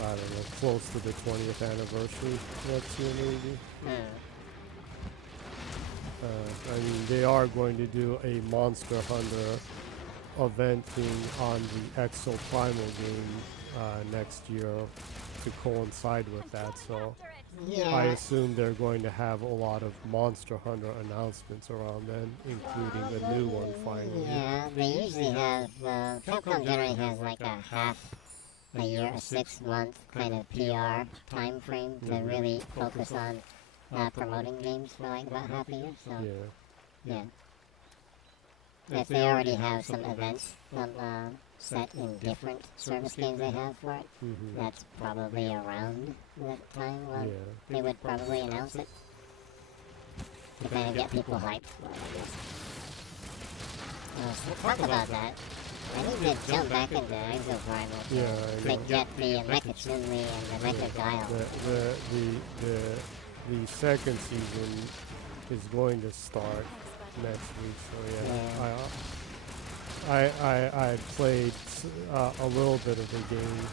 I don't know, close to the 20th anniversary next year maybe. I mean, they are going to do a Monster Hunter event thing on the Exo Primal game next year to coincide with that, so Yeah. I assume they're going to have a lot of Monster Hunter announcements around then, including the new one finally. Yeah, they usually have, Capcom generally has like a half a year, a 6-month kind of PR time frame to really focus on promoting games for like about half a year, so Yeah. yeah. If they already have some events set in different service games they have for it, Mm-hmm. that's probably around that time when Yeah. they would probably announce it to kind of get people hyped for it, I guess. So talk about that. I need to jump back into Exo Primal to get the Mecha Chun-Li and the Mecha Guile. The second season is going to start next week, so yeah. I played a little bit of the game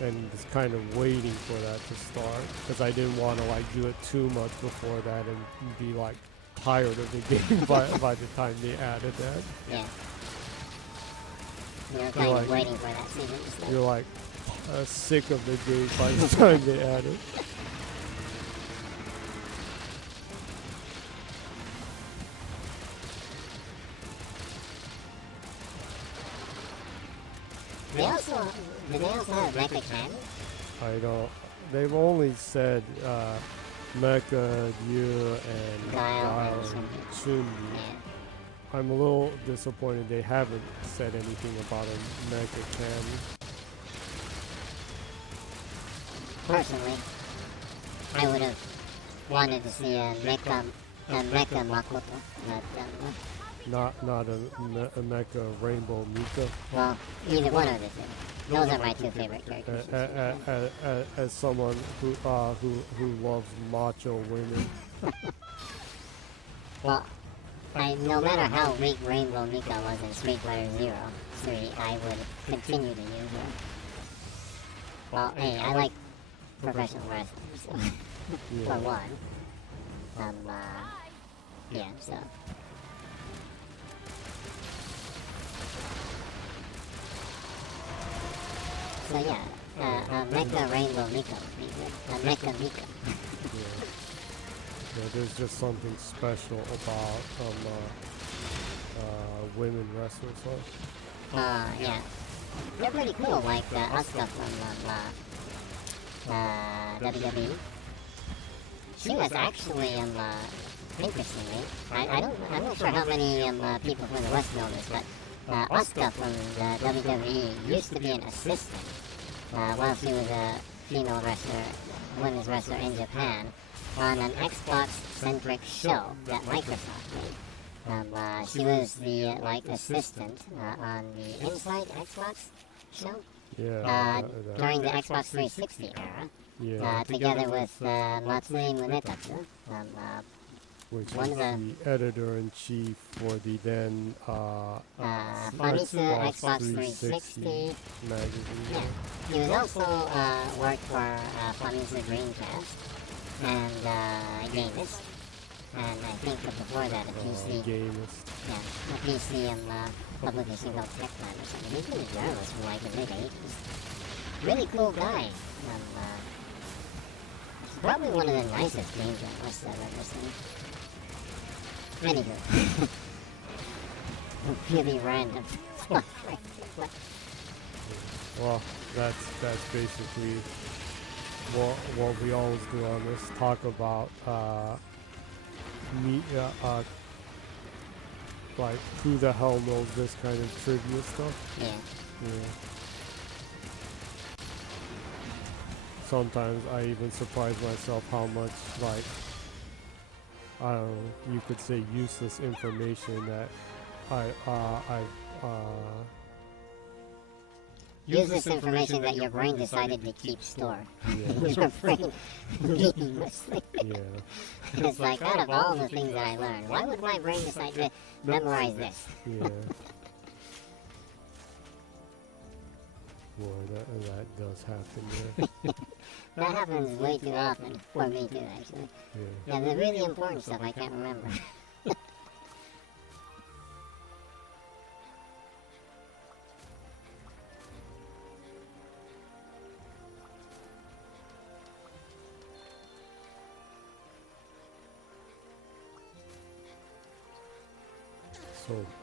and was kind of waiting for that to start because I didn't want to like do it too much before that and be like tired of the game by the time they added that. Yeah. You're kind of waiting for that season to start. You're like sick of the game by the time they add it. Do they also have Mecha Can? I don't. They've only said Mecha, Yu, and Guile and Chun-Li. Yeah. I'm a little disappointed they haven't said anything about a Mecha Can. Personally, I would have wanted to see a Mecha Makoto, but Not a Mecha Rainbow Mika. well, either one of the two. Those are my two favorite characters. As someone who loves macho women. Well, no matter how weak Rainbow Mika was in Street Fighter 3, I would continue to use her. Well, hey, I like professional wrestlers, so for one. Yeah, so. So yeah, Mecha Rainbow Mika would be good. Mecha Mika. Yeah, there's just something special about women wrestlers. Yeah. They're pretty cool, like Asuka from WWE. She was actually, interestingly, I'm not sure how many people from the West know this, but Asuka from the WWE used to be an assistant while she was a female wrestler, women's wrestler in Japan, on an Xbox-centric show that Microsoft made. She was the like assistant on the Inside Xbox show Yeah. during the Xbox 360 era. Yeah. Together with Matsui Munetatsu, Which is one of the editor-in-chief for the then Famitsu Xbox 360 magazine. Yeah, he was also worked for Famitsu Dreamcast and Gamist, and I think before that a PC, Gamist. yeah, a PC publication called Techland or something. He's been a journalist for like the mid 80s. Really cool guy. Probably one of the nicest game journalists I've ever seen. Anywho. Really random. Well, that's basically what we always do on this. Talk about like who the hell knows this kind of trivia stuff. Yeah. Sometimes I even surprise myself how much, like, I don't know, you could say useless information that I've Useless information that your brain decided to keep store. Yeah. Your brain meaninglessly. Yeah. It's like, out of all the things that I learned, why would my brain decide to memorize this? Yeah. Boy, that does happen, yeah. That happens way too often, for me too, actually. Yeah. Yeah, the really important stuff I can't remember.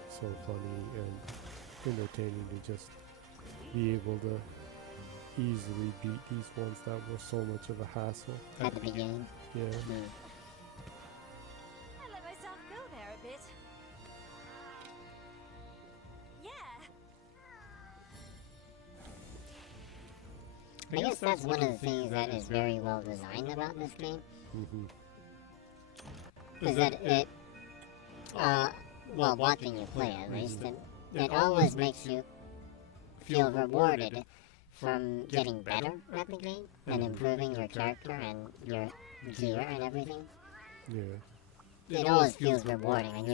So funny and entertaining to just be able to easily beat these ones that were so much of a hassle. At the beginning. Yeah. I let myself go there a bit. Yeah. I guess that's one of the things that is very well designed about this game. Is that it, well, watching you play at least, it always makes you feel rewarded from getting better at the game and improving your character and your gear and everything. Yeah. It always feels rewarding, and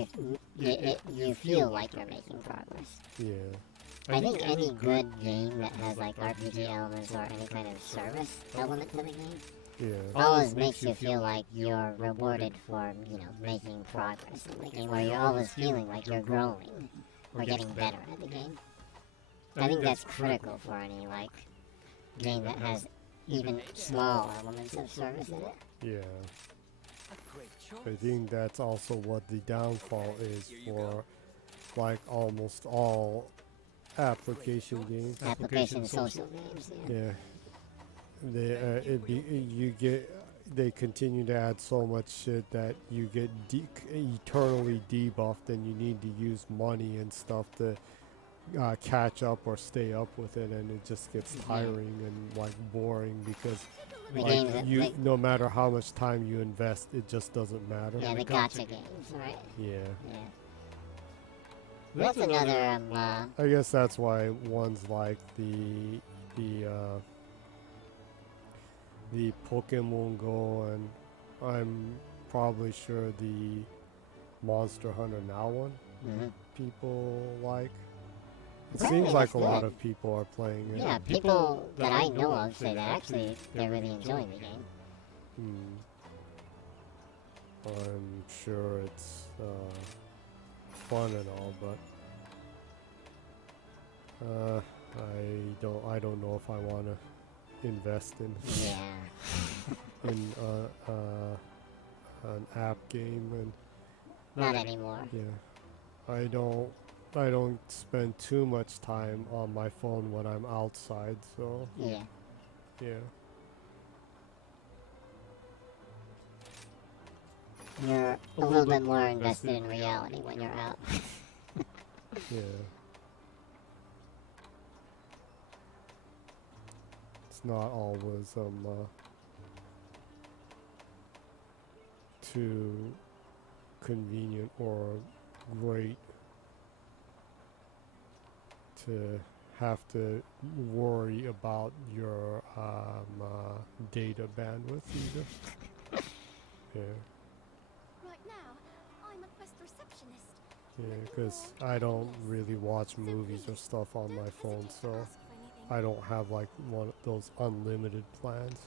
you feel like you're making progress. Yeah. I think any good game that has like RPG elements or any kind of service element to the game Yeah. always makes you feel like you're rewarded for, making progress in the game, or you're always feeling like you're growing or getting better at the game. I think that's critical for any like game that has even small elements of service in it. Yeah. A great choice. I think that's also what the downfall is for like almost all application games. Application social games, yeah. Yeah. They continue to add so much shit that you get eternally debuffed, and you need to use money and stuff to catch up or stay up with it, and it just gets tiring and like boring because The like games that you no matter how much time you invest, it just doesn't matter. yeah, the gacha games, right? Yeah. Yeah. That's another I guess that's why ones like the Pokemon Go, and I'm probably sure the Monster Hunter Now one people like. It Right, seems like that's a lot good. of people are playing it. yeah, people that I know of say that actually they're really enjoying the game. I'm sure it's fun and all, but I don't know if I want to invest in Yeah. in an app game, and Not anymore. yeah, I don't spend too much time on my phone when I'm outside, so Yeah. yeah. You're a little bit more invested in reality when you're out. Yeah. It's not always too convenient or great to have to worry about your data bandwidth either. Yeah. Right now, I'm a quest receptionist. Yeah, because I don't really watch movies or stuff on my phone, so I don't have like one of those unlimited plans.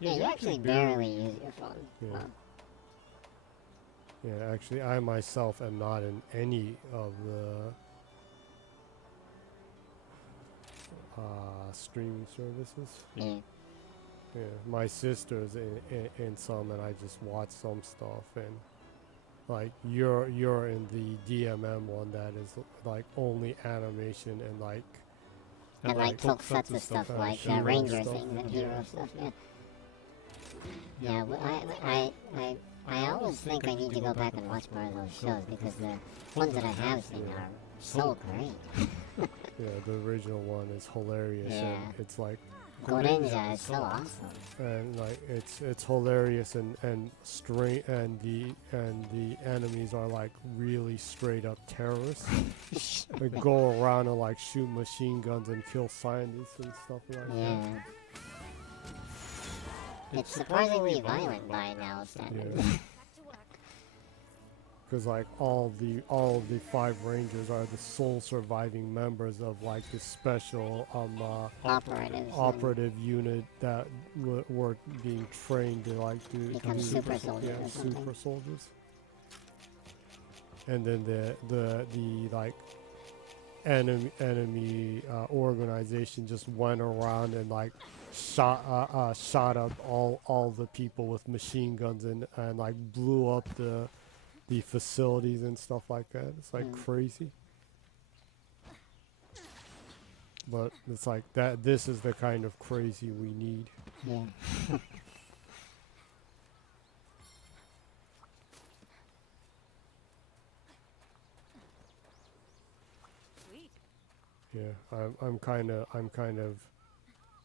Yeah, you actually barely use your phone. Yeah. Wow. Yeah, actually, I myself am not in any of the streaming services. Yeah. Yeah, my sister's in some, and I just watch some stuff. And like you're in the DMM one that is like only animation and like And like tokusatsu stuff like hero Ranger stuff. things and hero stuff, yeah. Yeah, well, I always think I need to go back and watch more of those shows because the ones that I have seen are so great. Yeah, the original one is hilarious. Yeah. And it's like Gorenja is so awesome. and like it's hilarious and straight and the enemies are like really straight up terrorists. They go around and like shoot machine guns and kill scientists and stuff like that. Yeah. It's surprisingly violent by now standards. Yeah. Back to work. Because like all the 5 Rangers are the sole surviving members of like this special Operatives. operative unit that were being trained to like Become do super soldiers yeah, or something. super soldiers. And then the like enemy organization just went around and like shot up all the people with machine guns and like blew up the facilities and stuff like that. It's like crazy. But it's like that. This is the kind of crazy we need. Yeah. Sweet. Yeah, I'm kind of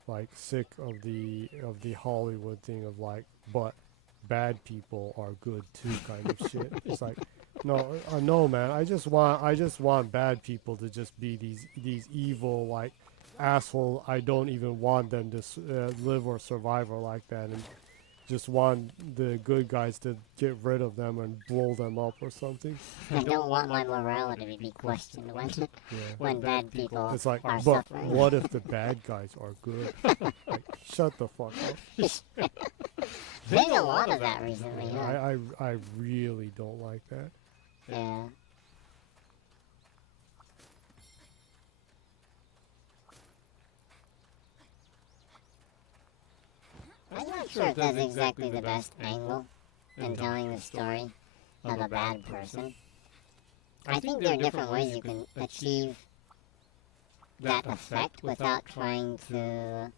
like sick of the Hollywood thing of like, but bad people are good too kind of shit. It's like, no, man. I just want bad people to just be these evil like asshole. I don't even want them to live or survive or like that, and just want the good guys to get rid of them and blow them up or something. I don't want my morality to be questioned Yeah. when bad people It's like, are but suffering. what if the bad guys are good? Like, shut the fuck up. There's a lot of that recently, huh? I really don't like that. Yeah. I'm not sure if that's exactly the best angle in telling the story of a bad person. I think there are different ways you can achieve that effect without trying to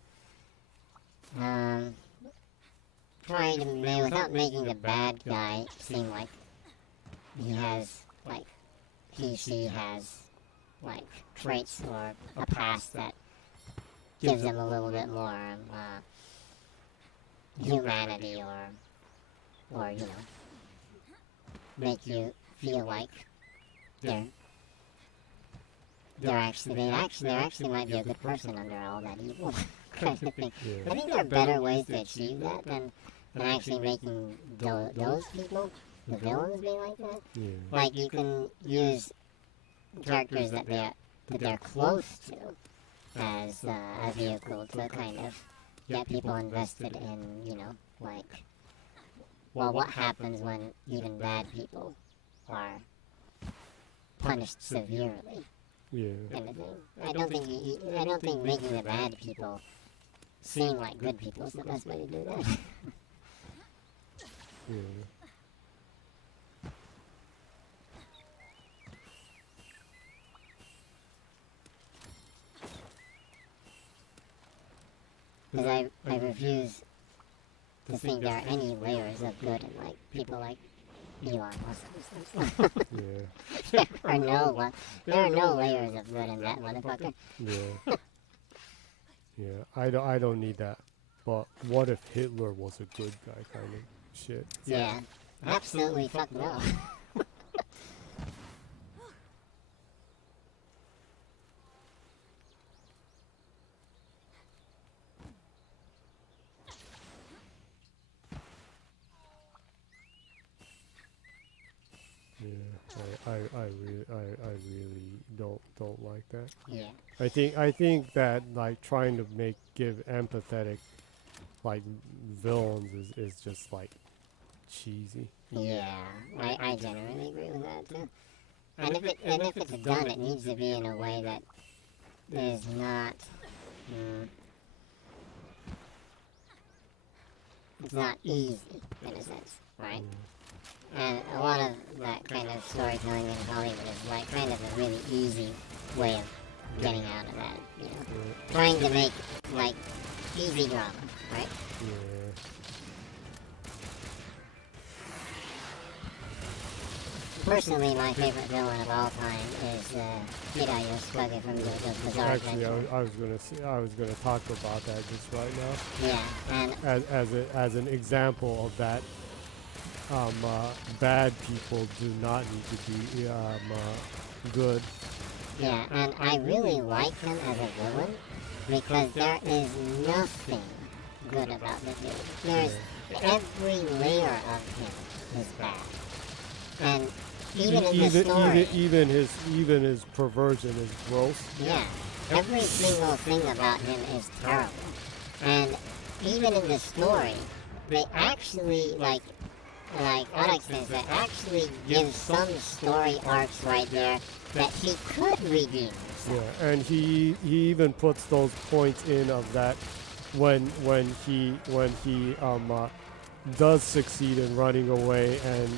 without making the bad guy seem like she has like traits or a past that gives them a little bit more humanity or you know, make you feel like they actually might be a good person under all that evil kind of thing. I think there are better ways to achieve that than actually making those people, the villains, be like that. Yeah. Like you can use characters that they're close to as a vehicle to kind of get people invested in, you know, like, well, what happens when even bad people are punished severely, Yeah. kind of thing. I don't think making the bad people seem like good people is the best way to do that. Yeah. Because I refuse to think there are any layers of good in like people like Elon Musk and stuff. Yeah. There are no layers of good in that motherfucker. Yeah. Yeah. I don't need that. But what if Hitler was a good guy kind of shit? Yeah, absolutely fuck no. I really don't like that. Yeah. I think that like trying to give empathetic like villains is just like cheesy. Yeah. I generally agree with that too. And if it's done, it needs to be in a way that is not. It's not easy in a sense, right? And a lot of that kind of storytelling in Hollywood is like kind of a really easy way of getting out of that, you know? Trying to make like easy drama, right? Yeah. Personally, my favorite villain of all time is Hirayo Slugger from JoJo's Bizarre Actually, Adventure. I was gonna talk about that just right now. Yeah, and As an example of that, bad people do not need to be good. yeah, and I really like him as a villain because there is nothing good about the dude. There's every layer of him is bad, and even in the story, even his perversion is gross. yeah, every single thing about him is terrible, and even in the story, they actually like Alex says, they actually give some story arcs right there that he could redeem himself. Yeah, and he even puts those points in of that when he does succeed in running away and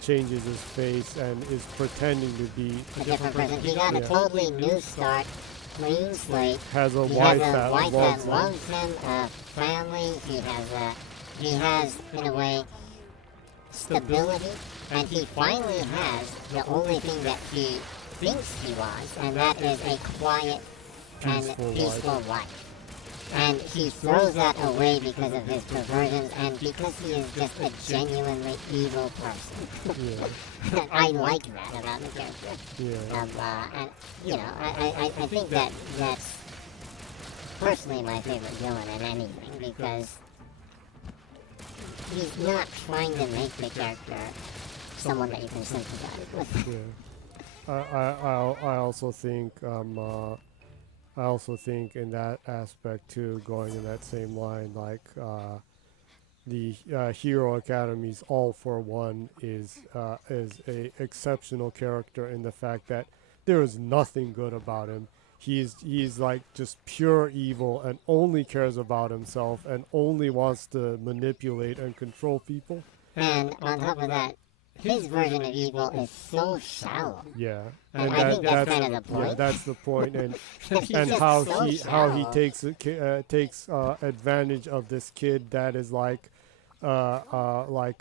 changes his face and is pretending to be A different person. He got a totally new start, clean slate. has a He wife has a that wife loves that him. loves him, a family. He has in a way stability, and he finally has the only thing that he thinks he wants, and that is a quiet and peaceful life. And he throws that away because of his perversions and because he is just a genuinely evil person. Yeah, I like that about the character. yeah. And, you know, I think that that's personally my favorite villain in anything because he's not trying to make the character someone that you can sympathize with. Yeah. I also think in that aspect too, going in that same line, like the Hero Academy's All for One is a exceptional character in the fact that there is nothing good about him. He's like just pure evil and only cares about himself and only wants to manipulate and control people. And on top of that, his version of evil is so shallow. Yeah, And I think that's kind of the point. Yeah, that's the point, and He's and just how so he shallow. takes advantage of this kid that is like emo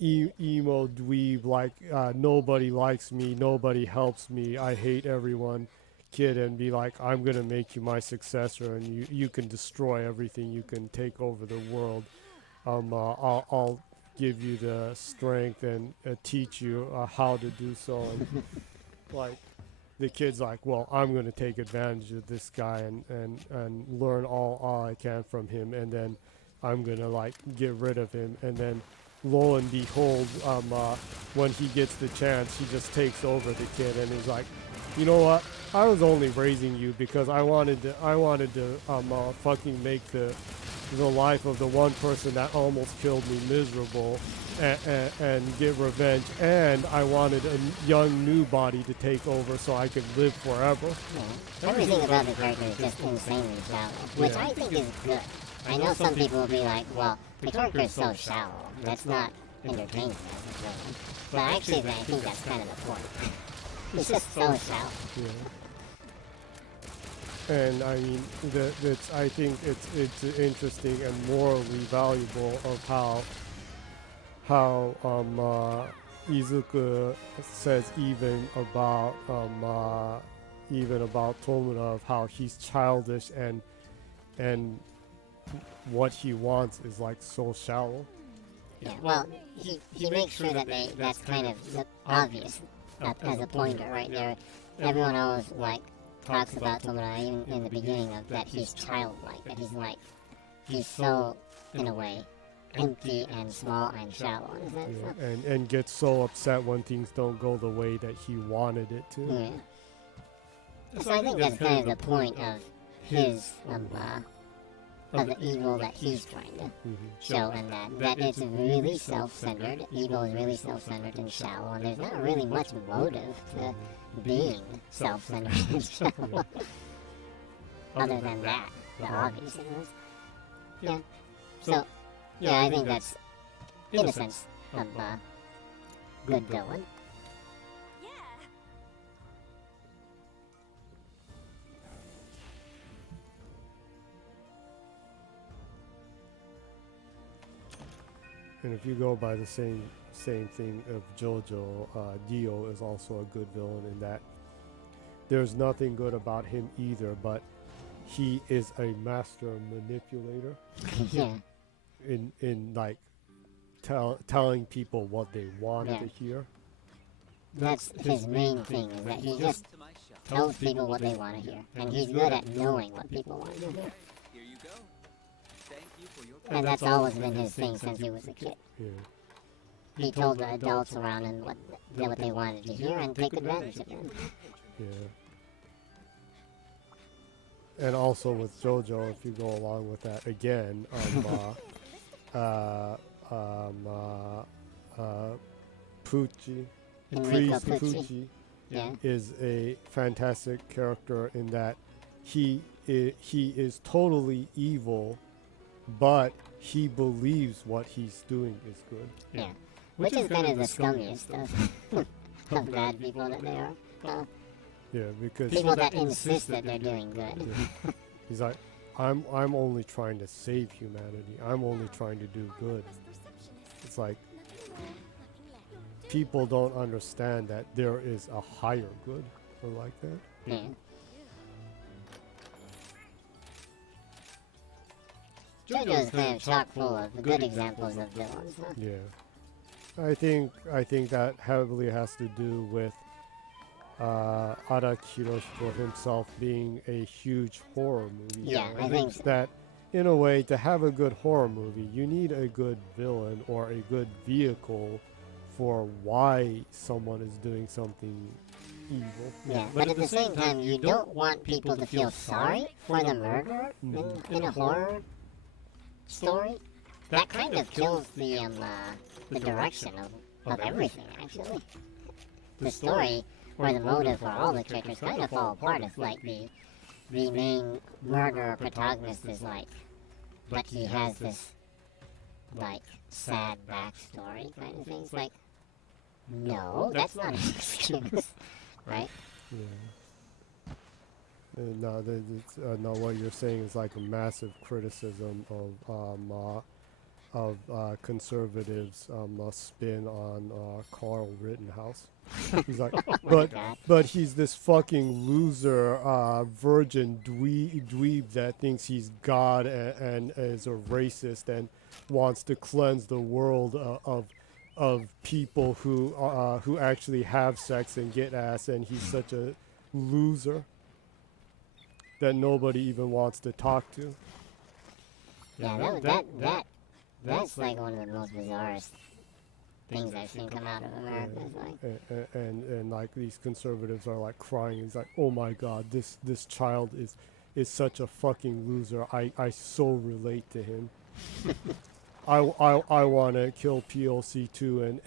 dweeb, like nobody likes me, nobody helps me, I hate everyone, kid, and be like, I'm gonna make you my successor, and you can destroy everything, you can take over the world. I'll give you the strength and teach you how to do so. And like the kid's like, well, I'm going to take advantage of this guy and learn all I can from him, and then I'm going to like get rid of him. And then lo and behold, when he gets the chance, he just takes over the kid and is like, you know what? I was only raising you because I wanted to fucking make the life of the one person that almost killed me miserable and get revenge, and I wanted a young new body to take over so I could live forever. Yeah. Everything about the character is just insanely shallow, which I think is good. I know some people will be like, well, the character is so shallow, that's not entertaining as a villain. But actually, I think that's kind of the point. He's just so shallow. Yeah. And I mean, I think it's interesting and morally valuable of how Izuku says even about Tomura, of how he's childish and what he wants is like so shallow. Yeah, well, he makes sure that that's kind of obvious as a pointer right there. Everyone always like talks about Tomura even in the beginning of that he's childlike, that he's so, in a way, empty and small and shallow. In a sense. Yeah, and gets so upset when things don't go the way that he wanted it to. Yeah. So I think that's kind of the point of his of the evil that he's trying to show, and that it's really self-centered. Evil is really self-centered and shallow, and there's not really much motive to being self-centered and shallow, other than that, the obvious things. Yeah. So, yeah, I think that's, in a sense, of good villain. Yeah. And if you go by the same thing of JoJo, Dio is also a good villain in that there's nothing good about him either, but he is a master manipulator. Yeah. In like telling people what they want to hear. That's his main thing, is that he just tells people what they want to hear, and he's good at knowing what people want to hear. Here you go. Thank you for your And that's always been his thing since he was a kid. Yeah. He told the adults around him what they wanted to hear and take advantage of them. Yeah. And also with JoJo, if you go along with that again, Pucci, Priest Pucci, Yeah. is a fantastic character in that he is totally evil, but he believes what he's doing is good. Yeah. Which is kind of the scummiest of bad people that they are. Yeah, because People that insist that they're doing good. yeah. He's like, I'm only trying to save humanity. I'm only trying to do good. It's like people don't understand that there is a higher good or like that. Yeah. JoJo is kind of chock full of good examples of villains. Huh? Yeah, I think that heavily has to do with Araki Hiroshito himself being a huge horror movie. Yeah, I think so. that in a way, to have a good horror movie, you need a good villain or a good vehicle for why someone is doing something evil. Yeah, but at the same time, you don't want people to feel sorry for the murderer in a horror story. That kind of kills the direction of everything, actually. The story or the motive for all the characters kind of fall apart if, like, the main murderer protagonist is like, but he has this, like, sad backstory kind of thing. It's like, no, that's not an excuse, right? Yeah. No, what you're saying is like a massive criticism of conservatives' spin on Carl Rittenhouse. He's like, but he's this fucking loser, virgin dweeb that thinks he's God and is a racist and wants to cleanse the world of people who actually have sex and get ass, and he's such a loser that nobody even wants to talk to. Yeah, that's like one of the most bizarrest things I've seen come out of America. Like, and like these conservatives are like crying. It's like, oh my God, this child is such a fucking loser. I so relate to him. I want to kill PLC too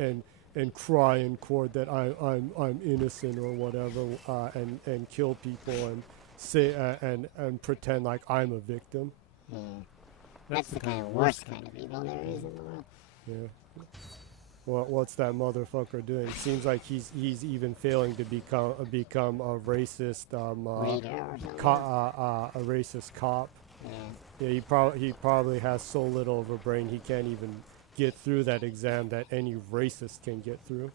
and cry in court that I'm innocent or whatever, and kill people and say and pretend like I'm a victim. yeah. That's the kind of worst kind of evil there is in the world. Yeah. What's that motherfucker doing? Seems like he's even failing to become a racist Leader or something. a racist cop. Yeah. Yeah, he probably has so little of a brain he can't even get through that exam that any racist can get through.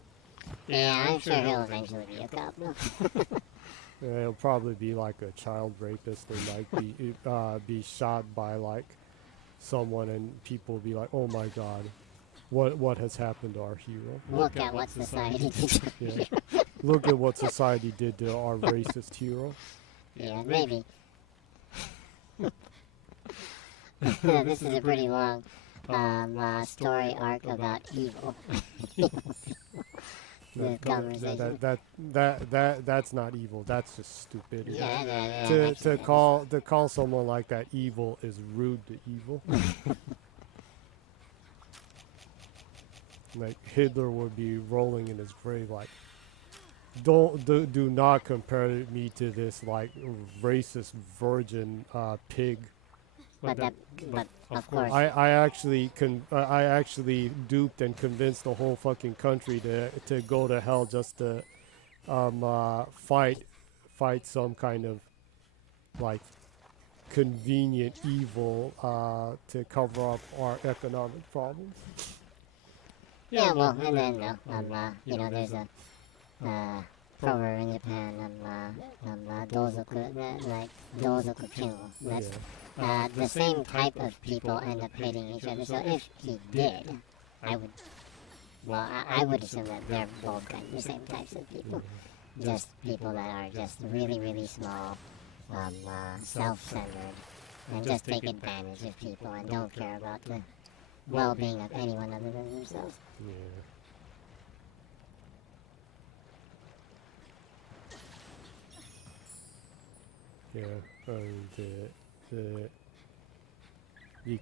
Yeah, I'm sure he'll eventually be a cop. No? Yeah, he'll probably be like a child rapist and like be shot by like someone, and people will be like, oh my God, what has happened to our hero? Look at what society did. Yeah. Look at what society did to our racist hero. Yeah, maybe. This is a pretty long story arc about evil. The conversation. That's not evil. That's just stupidity. Yeah, To call someone like that evil is rude to evil. Like Hitler would be rolling in his grave. Like, do not compare me to this like racist virgin pig. But of course. I actually duped and convinced the whole fucking country to go to hell just to fight some kind of like convenient evil to cover up our economic problems. Yeah, well, and then you know, there's a proverb in Japan, dozoku, like dozoku kin. That's the same type of people end up hating each other. So if he did, I would assume that they're both kind of the same types of people. Just people that are just really, really small, self-centered, and just take advantage of people and don't care about the well-being of anyone other than themselves. Yeah, the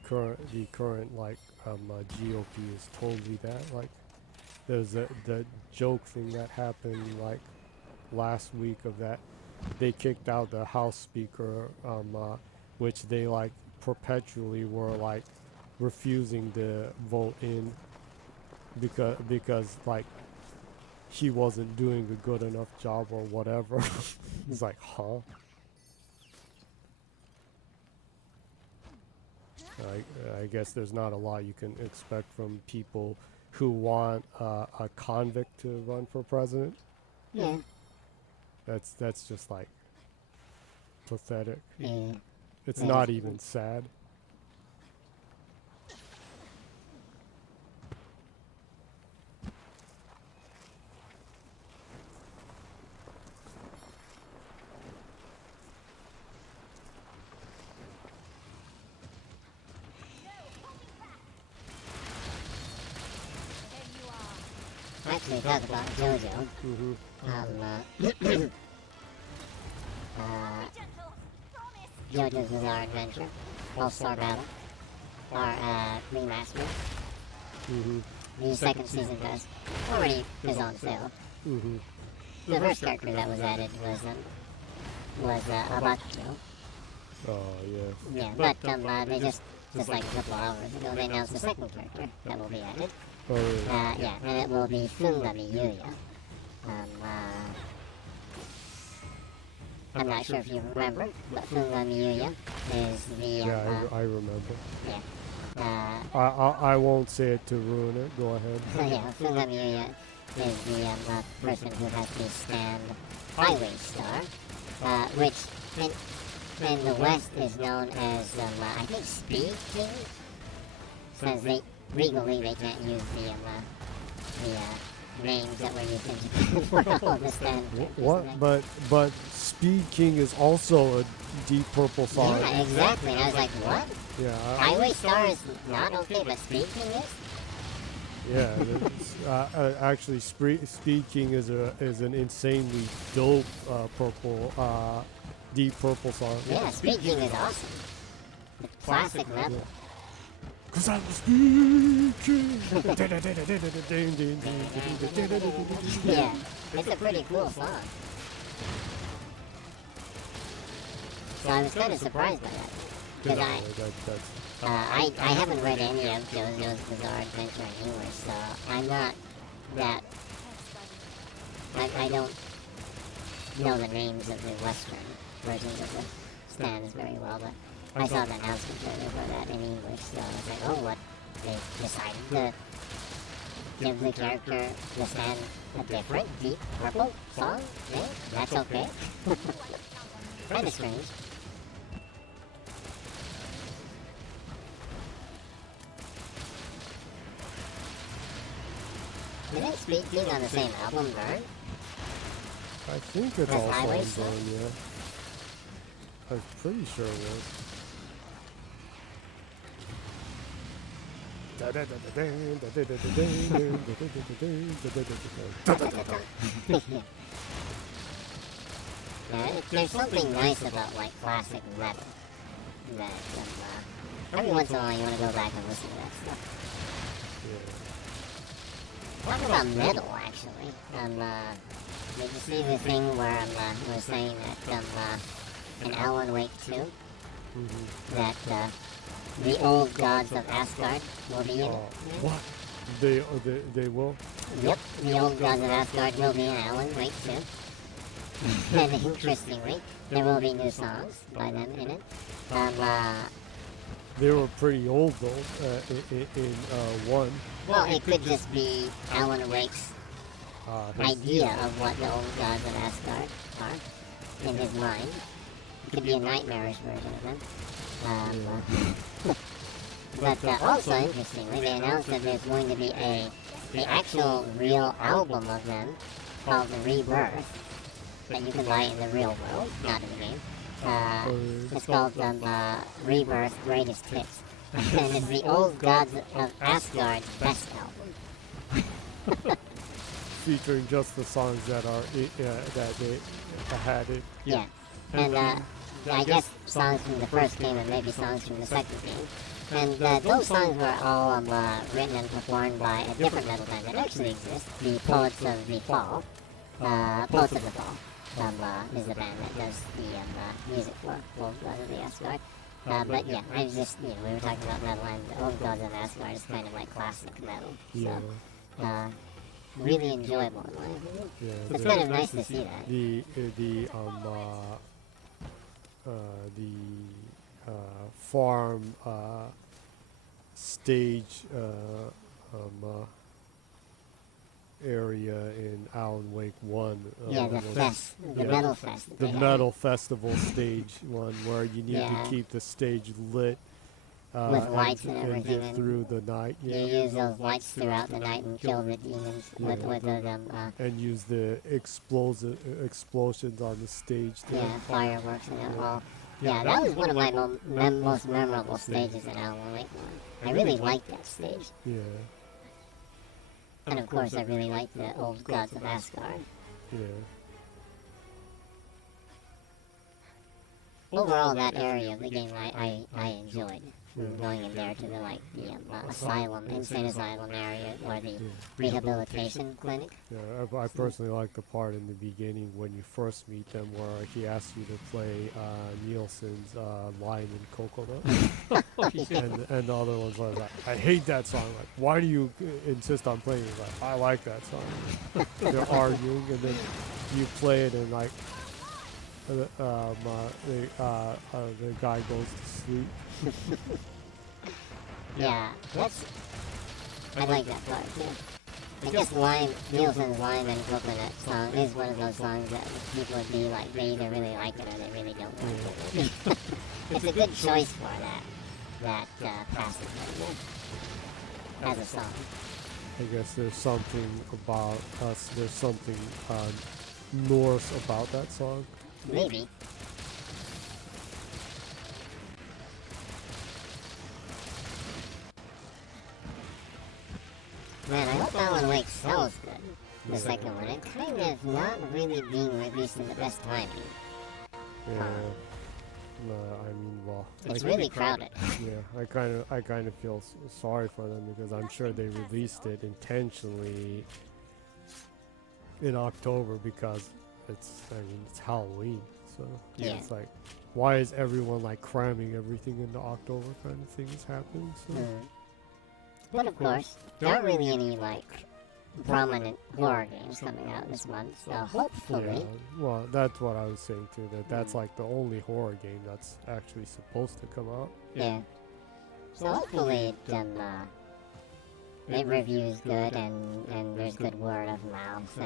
current like GOP is totally that. Like, there's the joke thing that happened like last week of that they kicked out the House Speaker, which they like perpetually were like refusing to vote in because like he wasn't doing a good enough job or whatever. It's like, huh? I guess there's not a lot you can expect from people who want a convict to run for president. Yeah. That's just like pathetic. Yeah. It's not even sad. Actually, talk about JOJO. JOJo's Bizarre Adventure, All-Star Battle, our remaster. The second season pass already is on sale. The first character that was added was Abacho. Oh yeah. Yeah, but they just like a couple hours ago, they announced the second character that will be added. Oh really? Yeah, and it will be Fungami Yuya. I'm not sure if you remember, but Fungami Yuya is the... Yeah, I remember. Yeah. I won't say it to ruin it. Go ahead. Yeah, Fungami Yuya is the person who has the stand highway star, which in the West is known as, I think, Speed King, since legally they can't use the names that were used in Japan for all the stand. What? But Speed King is also a Deep Purple song. Yeah, exactly. And I was like, what? Yeah. Highway Star is not okay, but Speed King is? Yeah, actually, Speed King is an insanely dope Deep Purple song. Yeah, Speed King is awesome. The classic level. Cause I'm the Speed King. Yeah, it's a pretty cool song. So I was kind of surprised by that. Because I haven't read any of JoJo's Bizarre Adventure in English, so I'm not that... I don't know the names of the Western versions of the stands very well, but I saw the announcement for that in English, so I was like, oh, what? They decided to give the character, the stand, a different Deep Purple song? Yeah, that's okay. Kind of strange. Didn't Speed King on the same album Burn? I think it's That's also Highway on Star? Burn, yeah. I'm pretty sure it was. There's something nice about like classic metal that every once in a while you want to go back and listen to that stuff. Talking about metal, actually, did you see the thing where I was saying that in Alan Wake 2 that the old gods of Asgard will be in it? What? They will? Yep, the old gods of Asgard will be in Alan Wake 2. And interestingly, there will be new songs by them in it. They were pretty old though in 1. Well, it could just be Alan Wake's idea of what the old gods of Asgard are in his mind. It could be a nightmarish version of them. But also, interestingly, they announced that there's going to be an actual real album of them called The Rebirth that you can buy in the real world, not in the game. It's called Rebirth Greatest Hits. And it's the old gods of Asgard's best album. Featuring just the songs that are that they had it. Yeah. And I guess songs from the first game and maybe songs from the second game. And those songs were all written and performed by a different metal band that actually exists, the Poets of the Fall. Poets of the Fall is the band that does the music for Old Gods of the Asgard. But yeah, I was just, we were talking about metal, and the Old Gods of Asgard is kind of like classic metal. So, really enjoyable in my opinion. Yeah, It's kind of nice to see that. The farm stage area in Alan Wake 1. Yeah, the fest, the metal fest. The metal festival stage one where you need to keep the stage lit. With lights and everything. Get through the night. You use those lights throughout the night and kill the demons with them. And use the explosions on the stage. Fireworks and it all. Yeah, that was one of my most memorable stages in Alan Wake 1. I really liked that stage. Yeah. And of course, I really liked the Old Gods of Asgard. Yeah. Overall, that area of the game I enjoyed. Going in there to the asylum, insane asylum area, or the rehabilitation clinic. Yeah, I personally like the part in the beginning when you first meet them where he asks you to play Nielsen's Lime and Coconut. and the other one's like, I hate that song. Like, why do you insist on playing it? Like, I like that song. They're arguing, and then you play it, and like the guy goes to sleep. Yeah, I like that part too. I guess Nielsen's Lime and Coconut song is one of those songs that people would be like, they either really like it or they really don't like it. It's a good choice for that passage as a song. I guess there's something about us, there's something Norse about that song. Maybe. Man, I hope Alan Wake sells good. The second one. It's kind of not really being released in the best timing. Yeah. I mean, well, It's really crowded. Yeah, I kind of feel sorry for them because I'm sure they released it intentionally in October because it's Halloween. So Yeah. it's like, why is everyone like cramming everything into October kind of thing is happening? So. But of course, there aren't really any prominent horror games coming out this month, so hopefully. Yeah, well, that's what I was saying too. That's like the only horror game that's actually supposed to come out. Yeah. So hopefully it reviews good and there's good word of mouth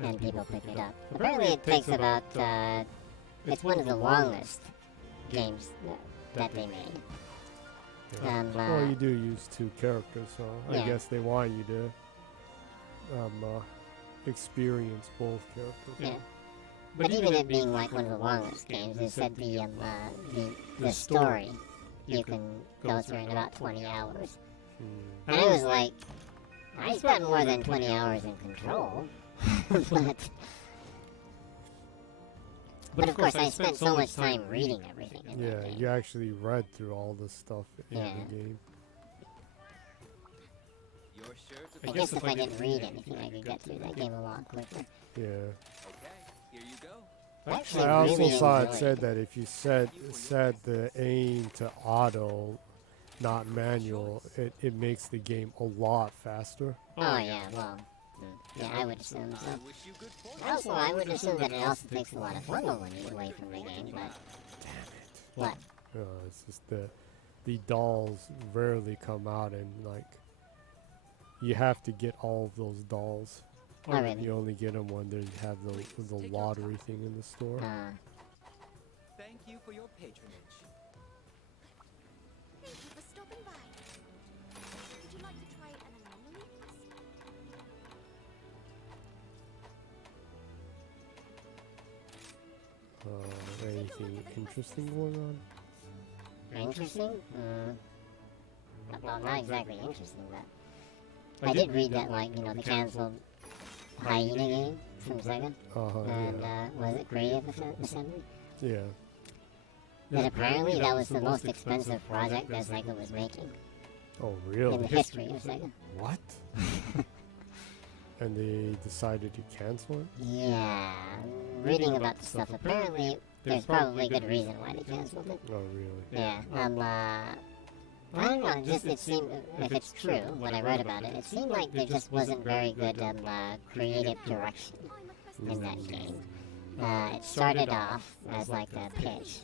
and people pick it up. Apparently it takes about it's one of the longest games that they made. Yeah. Well, you do use 2 characters, so I guess they want you to experience both characters. Yeah. But even it being like one of the longest games, they said the story you can go through in about 20 hours. And I was like, I spent more than 20 hours in Control, but of course I spent so much time reading everything in that game. You actually read through all the stuff in the game. You're sure to I guess if I didn't read anything, I could get through that game a lot quicker. Yeah. Okay, here you go. Actually, I also really saw it enjoyed said that if you set the aim to auto, not manual, it makes the game a lot faster. Oh yeah, well, yeah, I would assume so. I wish you good fortune. Also, I would assume that it also takes a lot of fun when you away from the game, but... What? It's just the dolls rarely come out, and like you have to get all of those dolls. Oh, really? You only get them when they have the lottery thing in the store. Thank you for your patronage. Thank you for stopping by. Would you like to try an anomaly test? Anything interesting going on? Interesting? Well, not exactly interesting, but... I did read that, like, you know, the canceled Hyena game from Sega. And, was it Creative Assembly? Yeah. That apparently that was the most expensive project that Sega was making Oh, in really? the history of Sega. What? And they decided to cancel it? Yeah, reading about the stuff, apparently there's probably a good reason why they canceled it. Oh, really? Yeah, I don't know, just it seemed, if it's true, what I read about it, it seemed like there just wasn't very good creative direction in that game. It started off as like a pitch,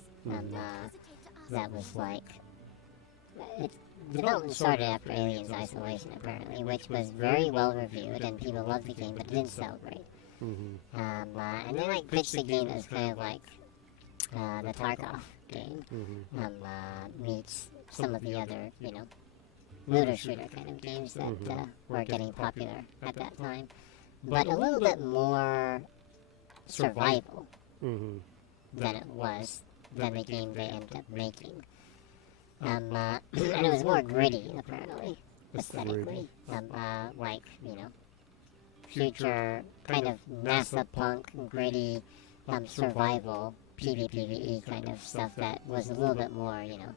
that was like, development started after Aliens Isolation apparently, which was very well reviewed and people loved the game, but it didn't sell great. And they like pitched a game that was kind of like the Tarkov game, meets some of the other, you know, looter shooter kind of games that were getting popular at that time, but a little bit more survival than it was than the game they ended up making. And it was more gritty, apparently, aesthetically. Like, you know, future kind of NASA punk, gritty, survival, PvPvE kind of stuff that was a little bit more, you know,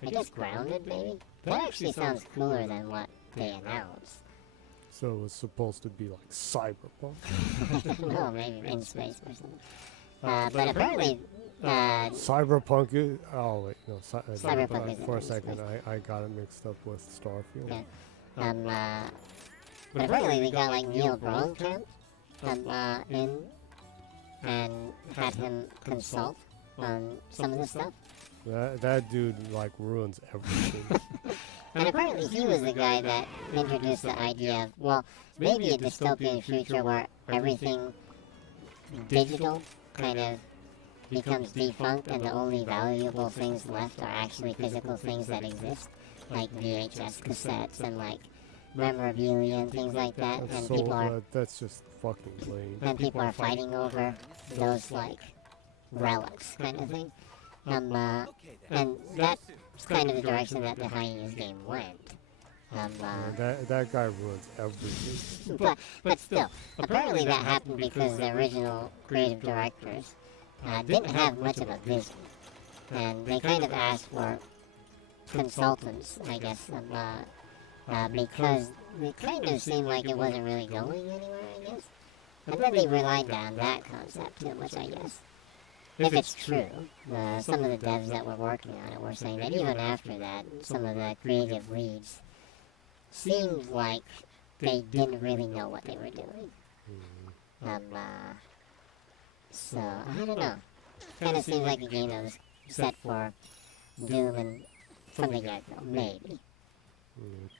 I guess grounded, maybe? That actually sounds cooler than what they announced. So it was supposed to be like cyberpunk. No, maybe in space or something. But apparently... Cyberpunk is... Oh, wait, no. Cyberpunk is for a in second, space. I got it mixed up with Starfield. Yeah. But apparently we got like Neil Blomkamp in and had him consult on some of the stuff. That dude like ruins everything. And apparently he was the guy that introduced the idea of, well, maybe a dystopian future where everything digital kind of becomes defunct and the only valuable things left are actually physical things that exist, like VHS cassettes and like memorabilia and things like that. And so people are that's just fucking lame. and people are fighting over those like relics kind of thing. And that's kind of the direction that the Hyenas game went. That guy ruins everything. But still, apparently that happened because the original creative directors didn't have much of a vision. And they kind of asked for consultants, I guess, because it kind of seemed like it wasn't really going anywhere, I guess. And then they relied on that concept too much, I guess. If it's true, some of the devs that were working on it were saying that even after that, some of the creative leads seemed like they didn't really know what they were doing. So, I don't know. Kind of seems like a game that was set for Doom and from the get-go, maybe.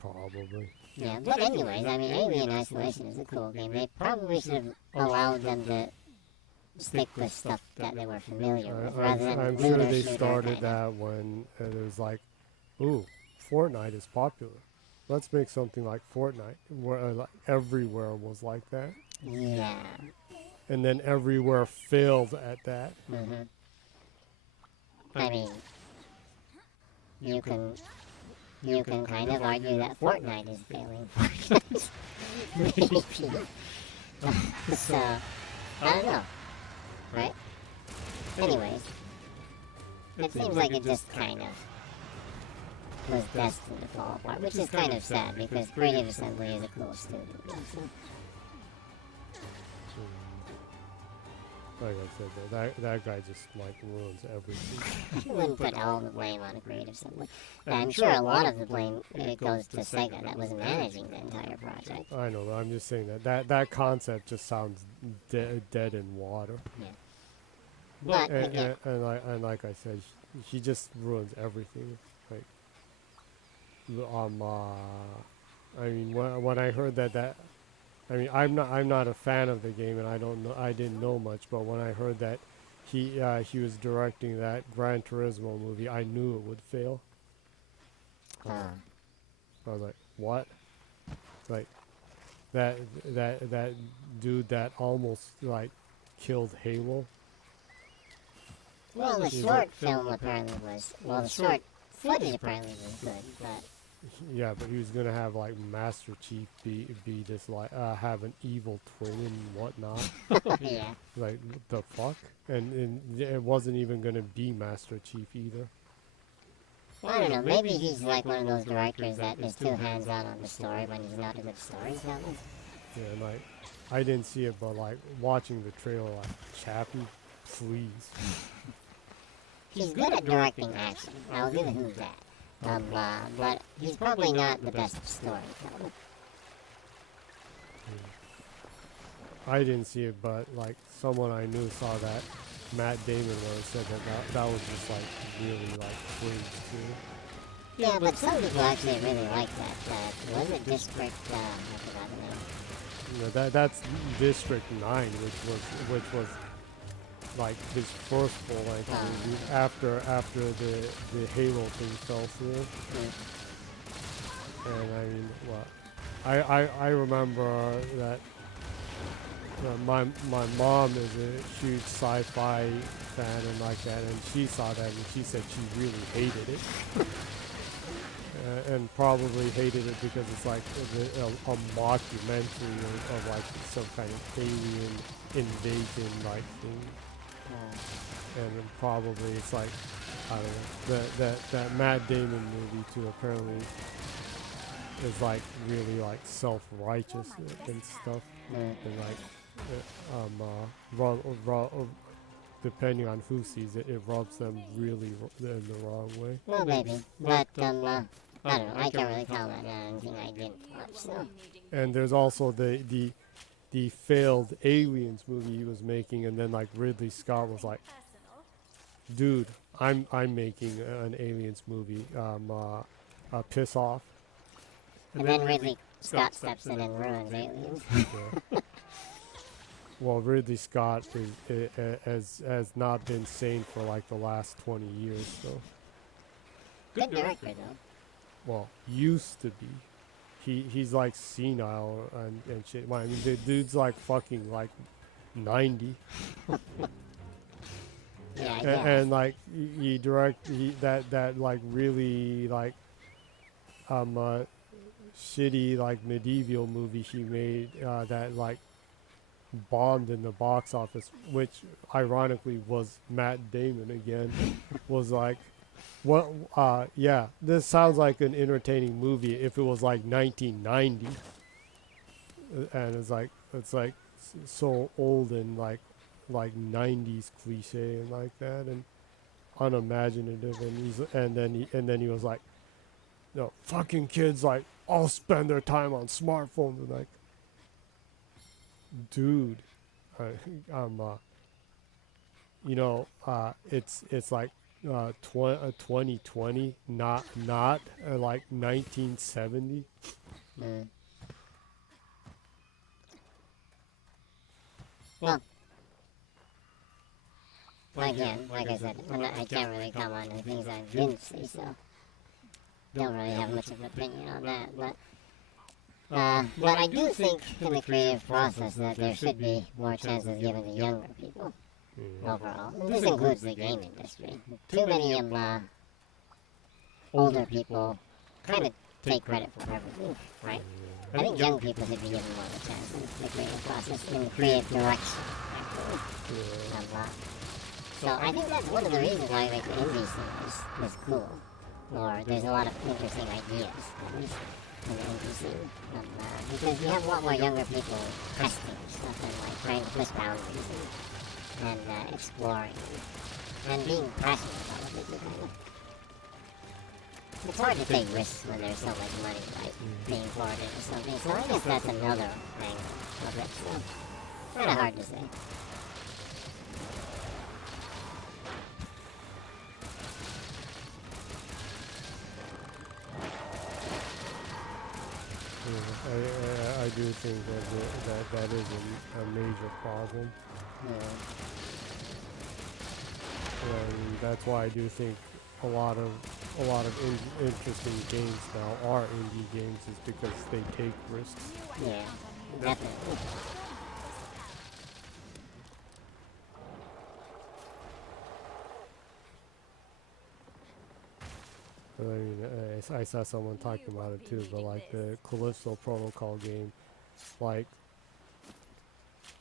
Probably. Yeah, but anyways, I mean, Alien Isolation is a cool game. They probably should have allowed them to stick with stuff that they were familiar with, rather than I'm sure they started that when it was like, ooh, Fortnite is popular. Let's make something like Fortnite, where like everywhere was like that. Yeah. And then everywhere failed at that. I mean, you can kind of argue that Fortnite is failing. Maybe. So, I don't know, right? Anyways, it seems like it just kind of was destined to fall apart, which is kind of sad because Creative Assembly is a cool studio. So. Like I said, that guy just like ruins everything. I wouldn't put all the blame on the Creative Assembly. I'm sure a lot of the blame goes to Sega that was managing the entire project. I know, I'm just saying that concept just sounds dead in water. Yeah. But And like I said, he just ruins everything. Like, I mean, when I heard that. I mean, I'm not a fan of the game, and I didn't know much. But when I heard that he was directing that Gran Turismo movie, I knew it would fail. I was like, what? Like that dude that almost like killed Halo. Well, the short film apparently was the short footage apparently was good, but. Yeah, but he was gonna have like Master Chief be this like have an evil twin and whatnot. Yeah. Like the fuck, and it wasn't even gonna be Master Chief either. Well, I don't know. Maybe he's like one of those directors that is too hands-on on the story when he's not a good storyteller. Yeah, like I didn't see it, but like watching the trailer, like Chappie, please. He's good at directing action. I'll give him that. But he's probably not the best storyteller. I didn't see it, but like someone I knew saw that Matt Damon was said that was just like really like cringe too. Yeah, but some people actually really like that. Was it District? I forgot the name. You know, that's District 9, which was like his first full-length movie after the Halo thing fell through. And I mean, I remember that my mom is a huge sci-fi fan and like that, and she saw that and she said she really hated it. And probably hated it because it's like a mockumentary of like some kind of alien invasion like thing. And then probably it's like, I don't know, that Matt Damon movie too apparently is like really like self-righteous and stuff. And like, depending on who sees it, it rubs them really in the wrong way. Well, maybe. But, I don't know. I can't really comment on anything I didn't watch, so. And there's also the failed Aliens movie he was making, and then like Ridley Scott was like, dude, I'm making an Aliens movie, piss off. And then Ridley Scott steps in and ruins Aliens. Yeah. Well, Ridley Scott has not been sane for like the last 20 years, so. Good director, though. Well, used to be. He's like senile and shit. I mean, the dude's like fucking like 90. Yeah, I and, and like he that like really like shitty like medieval movie he made that like bombed in the box office, which ironically was Matt Damon again, was like, what? Yeah, this sounds like an entertaining movie if it was like 1990, and it's like so old and like 90s cliche and like that and unimaginative, and then he was like, no, fucking kids like all spend their time on smartphones, and like, dude, it's like 2020, not like 1970. Well, again, like I said, I can't really comment on the things I didn't see, so don't really have much of an opinion on that. But I do think in the creative process that there should be more chances given to younger people overall. And this includes the game industry. Too many older people kind of take credit for everything, right? I think young people should be given more of a chance in the creative process, in the creative direction, actually. So I think that's one of the reasons why like the indie scene is cool, or there's a lot of interesting ideas, at least, in the indie scene. Because you have a lot more younger people testing stuff and like trying to push boundaries and exploring and being passionate about what they do, kind of. It's hard to take risks when there's so much money, like, being poured into something, so I guess that's another angle of it, so, kind of hard to say. I do think that is a major problem. Yeah. And that's why I do think a lot of interesting games now are indie games, is because they take risks. Yeah, definitely. I mean, I saw someone talking about it too, but like the Callisto Protocol game, like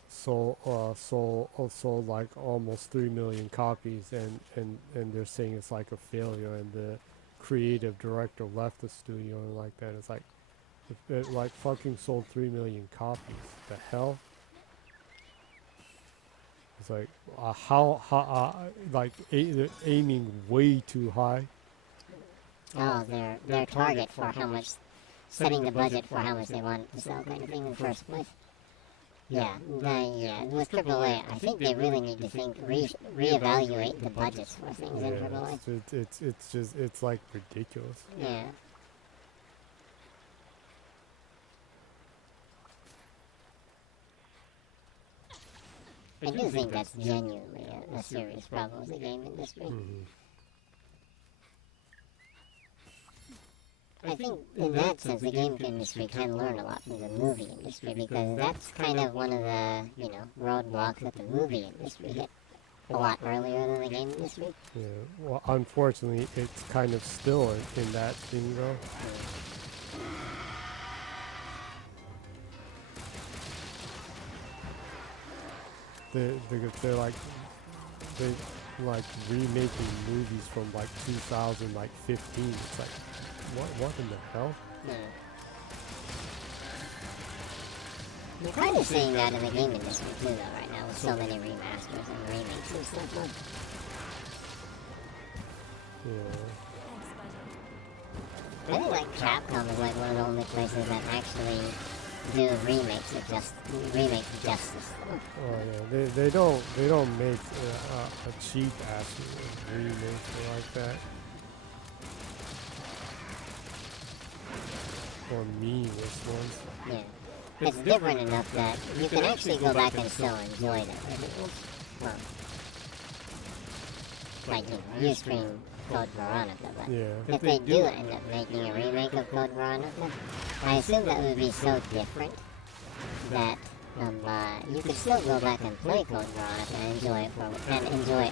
sold like almost 3 million copies, and they're saying it's like a failure, and the creative director left the studio and like that. It's like it like fucking sold 3 million copies. The hell? It's like like they're aiming way too high. Oh, their target for how much, setting the budget for how much they want to sell, kind of thing in the first place. Yeah, with AAA, I think they really need to reevaluate the budgets for things in AAA. It's like ridiculous. Yeah. I do think that's genuinely a serious problem with the game industry. I think in that sense the game industry can learn a lot from the movie industry, because that's kind of one of the, roadblocks that the movie industry hit a lot earlier than the game industry. Yeah, well, unfortunately, it's kind of still in that thing, though. They're like remaking movies from like 2015. It's like, what in the hell? Yeah. You're kind of seeing that in the game industry too, though, right now, with so many remasters and remakes and stuff. Yeah. I think like Capcom is like one of the only places that actually do remakes justice. Oh yeah, they don't make a cheap ass remake like that, or meaningless ones. Yeah. It's different enough that you can actually go back and still enjoy them. Well, like, you scream Code Veronica, but Yeah. if they do end up making a remake of Code Veronica, I assume that would be so different that you could still go back and play Code Veronica and enjoy it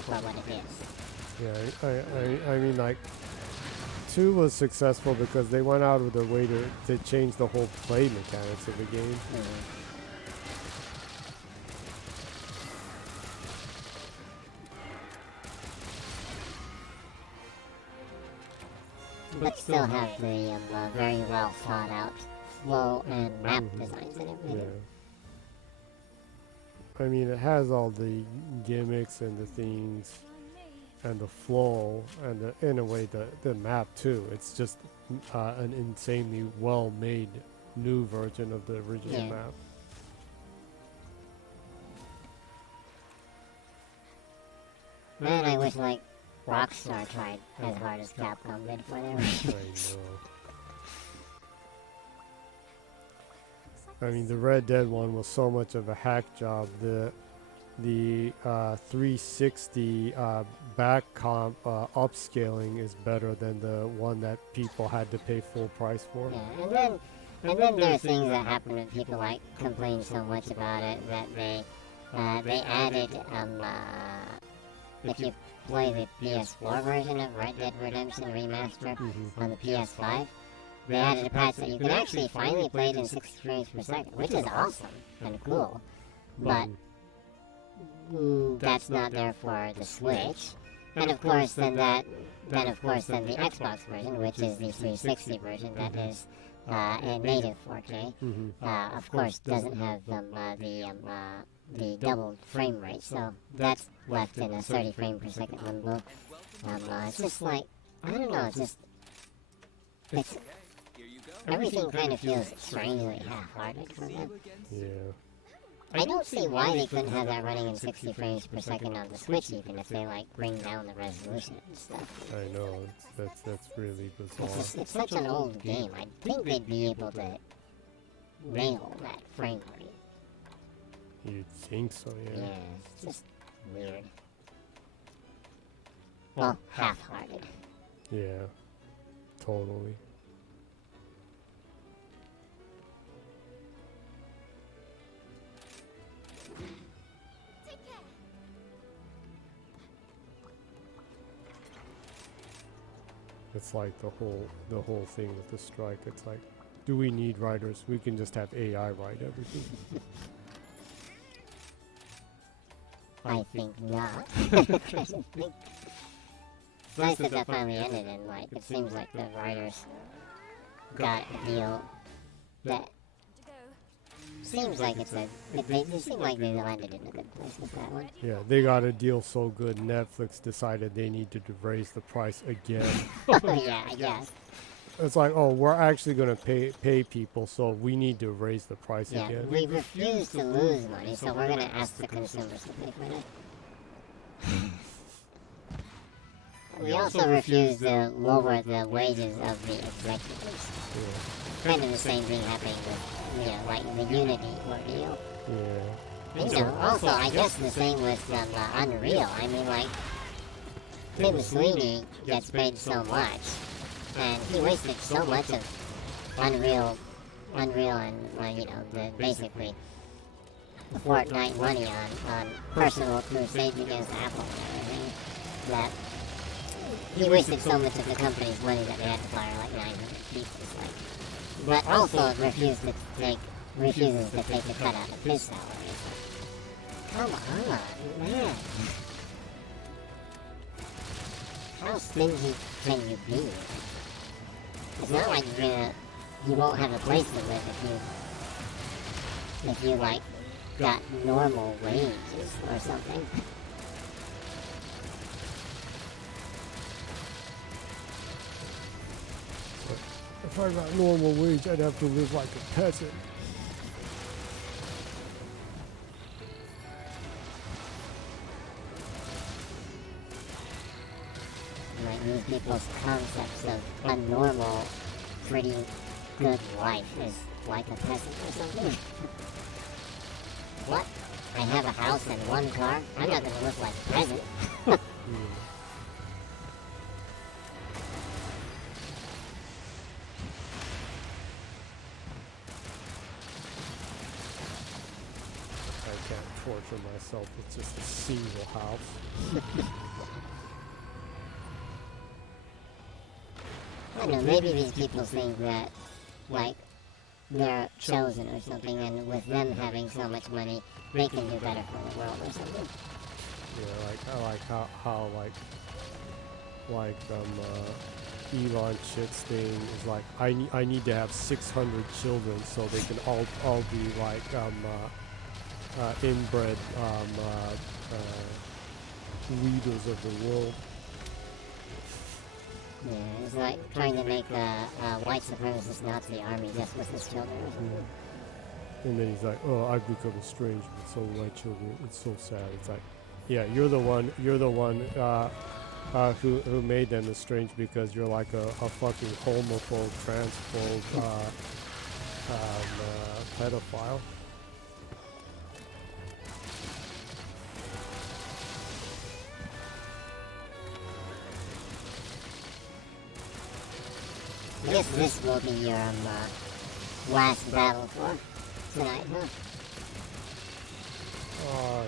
for what it is. Yeah, I mean, like, 2 was successful because they went out of their way to change the whole play mechanics of the game. But still have the very well thought out flow and map designs and everything. Yeah. I mean, it has all the gimmicks and the themes and the flow and in a way the map too. It's just an insanely well made new version of the original map. Man, I wish like Rockstar tried as hard as Capcom did for their I know. I mean, the Red Dead one was so much of a hack job. The 360 back comp upscaling is better than the one that people had to pay full price for. Yeah, and then there are things that happen when people like complain so much about it that they added if you play the PS4 version of Red Dead Redemption Remaster on the PS5, they added a patch that you can actually finally play it in 60 frames per second, which is awesome and cool. But that's not there for the Switch. And of course, then the Xbox version, which is the 360 version, that is in native 4K, of course, doesn't have the double frame rate, so that's left in a 30 frame per second limbo. It's just like, I don't know, it's everything kind of feels strangely half-hearted for them. Yeah. I don't see why they couldn't have that running in 60 frames per second on the Switch, even if they like bring down the resolution and stuff. I know, that's really bizarre. It's such an old game. I think they'd be able to nail that frame rate. You'd think so, yeah. Yeah, it's just weird. Well, half-hearted. Yeah, totally. Take care. It's like the whole thing with the strike. It's like, do we need writers? We can just have AI write everything. I think not. It's nice that that finally ended, and like it seems like the writers got a deal that To go. seems like they seem like they landed in a good place with that one. Yeah, they got a deal so good, Netflix decided they needed to raise the price again. Yeah, I guess. It's like, oh, we're actually going to pay people, so we need to raise the price Yeah, again. we refuse to lose money, so we're gonna ask the consumers to pay for it. We also refuse to lower the wages of the executives. Yeah. Kind of the same thing happening with, like the Unity ordeal. Yeah. And, also, I guess the same with Unreal. I mean, like, Tim Sweeney gets paid so much, and he wasted so much of Unreal and, basically the Fortnite money on personal crusades against Apple and everything, that he wasted so much of the company's money that they had to fire like 900 people. But also refuses to take a cut out of his salary. Come on, man. How stingy can you be? It's not like you won't have a place to live if you like got normal wages or something. If I got normal wage, I'd have to live like a peasant. Like these people's concepts of a normal, pretty good life is like a peasant or something. What? I have a house and one car? I'm not gonna live like a peasant. I can't torture myself with just a single house. I don't know, maybe these people think that, like, they're chosen or something, and with them having so much money, they can do better for the world or something. Yeah, like I like how Elon shit's thing is like I need to have 600 children so they can all be like inbred leaders of the world. Yeah, it's like trying to make a white supremacist Nazi army just with his children or something. And then he's like, "Oh, I've become estranged with so my children. It's so sad." It's like, yeah, you're the one who made them estranged because you're like a fucking homophobe, transphobe, pedophile. I guess this will be your last battle for tonight, huh? Oh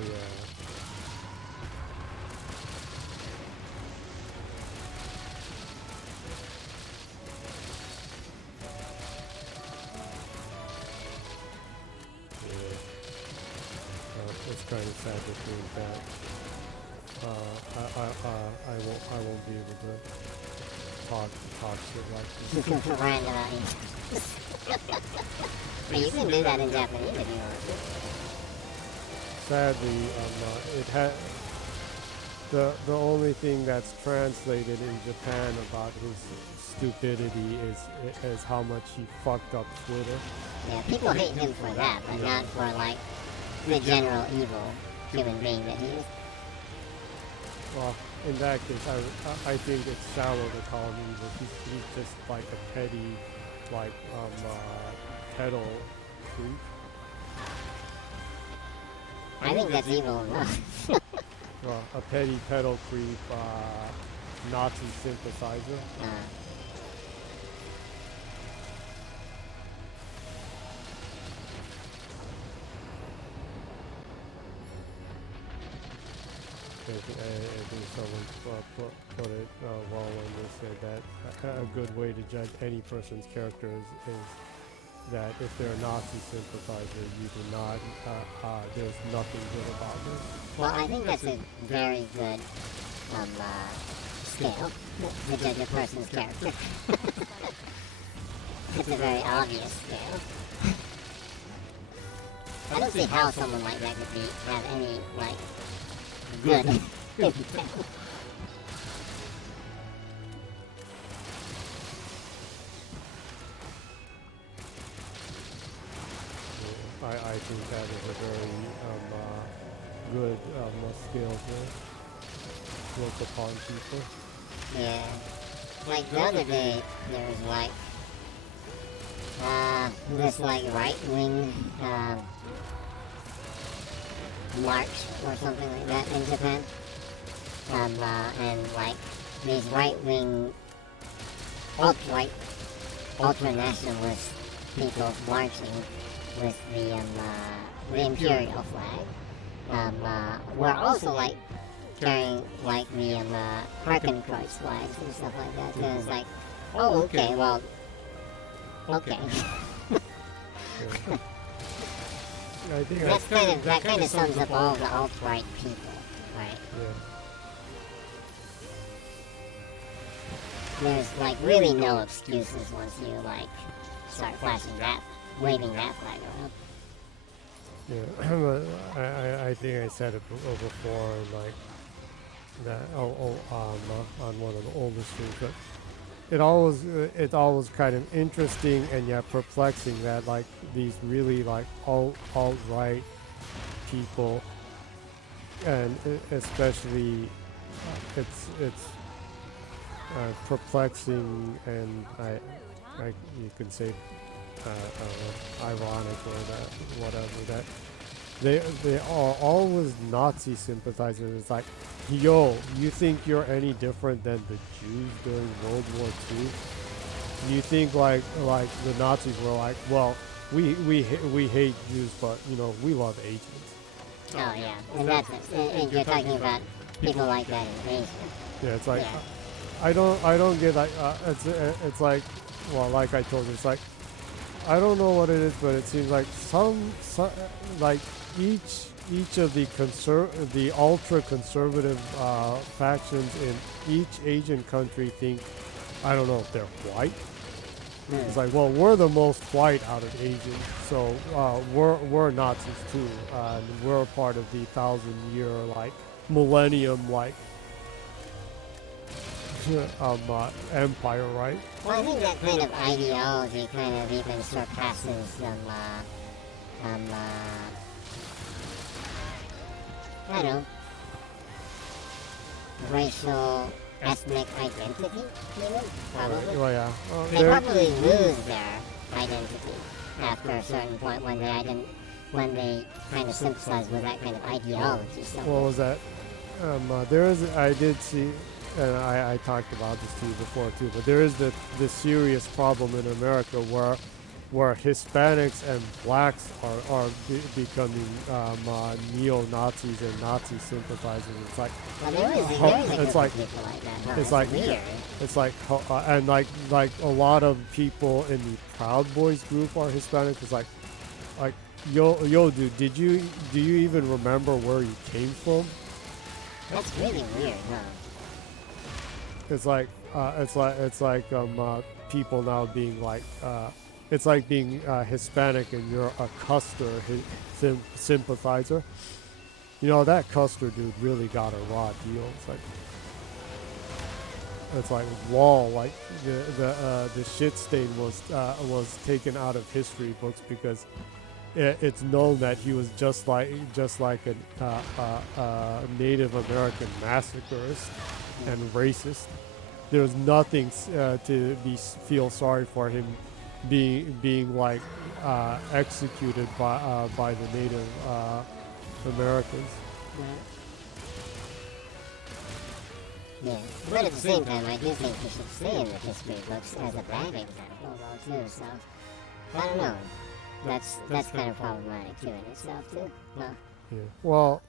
kind of sad to think that I won't be able to talk shit like You this. can rant about it. But you can do that in Japanese if you want to. Sadly, it had the only thing that's translated in Japan about his stupidity is how much he fucked up Twitter. Yeah, people hate him for that, but not for like the general evil human being that he is. Well, in that case, I think it's shallow to call him evil. He's just like a petty, like pedal creep. I think that's evil enough. Well, a petty pedal creep, Nazi sympathizer. I think someone put it well when they said that a good way to judge any person's character is that if they're a Nazi sympathizer, you do not, there's nothing good about them. Well, I think that's a very good scale to judge a person's character. It's a very obvious scale. I don't see how someone like that could have any, like, good. I think that is a very good skill to look upon people. Yeah. Like the other day, there was like this like right-wing march or something like that in Japan. And like these right-wing alt-right ultra-nationalist people marching with the imperial flag. We're also like carrying like the Hakenkreuz flags and stuff like that. So it's like, oh, okay, well, okay. I think that kind of sums up all the alt-right people, right? Yeah. There's like really no excuses once you like start waving that flag around. Yeah, I think I said it before, like that on one of the older streams, but it's always kind of interesting and yet perplexing that like these really like alt-right people, and especially it's perplexing, and I you could say ironic or that whatever, that they are always Nazi sympathizers. It's like, yo, you think you're any different than the Jews during World War II? You think like the Nazis were like, well, we hate Jews, but you know we love Asians. Oh yeah, and that's it. And you're talking about people like that in Asia. Yeah, it's like Yeah. I don't get like it's like, well, like I told you, it's like I don't know what it is, but it seems like some like each of the ultra conservative factions in each Asian country think, I don't know if they're white. It's like, well, we're the most white out of Asians, so we're Nazis too. We're part of the 1,000-year like millennium like empire, right? Well, I think that kind of ideology kind of even surpasses I don't know, racial, ethnic identity, even, probably. Well, yeah. They probably lose their identity after a certain point when they kind of sympathize with that kind of ideology. So What was that? I did see, and I talked about this to you before too, but there is the serious problem in America where Hispanics and blacks are becoming neo-Nazis and Nazi sympathizers. It's like, well, there is a it's group like, of people like that. Huh? it's like, weird. it's like, and like a lot of people in the Proud Boys group are Hispanic. It's like yo, dude, do you even remember where you came from? That's really weird, huh? It's like people now being like it's like being Hispanic and you're a Custer sympathizer. You know, that Custer dude really got a raw deal. It's like wall, like the shit stain was taken out of history books because it's known that he was just like a Native American massacrist and racist. There's nothing to feel sorry for him being like executed by the Native Americans. Yeah, but at the same time, I do think he should stay in the history books as a bad example, though, too. So I don't know. That's kind of problematic too in itself, too. No. Yeah. Well,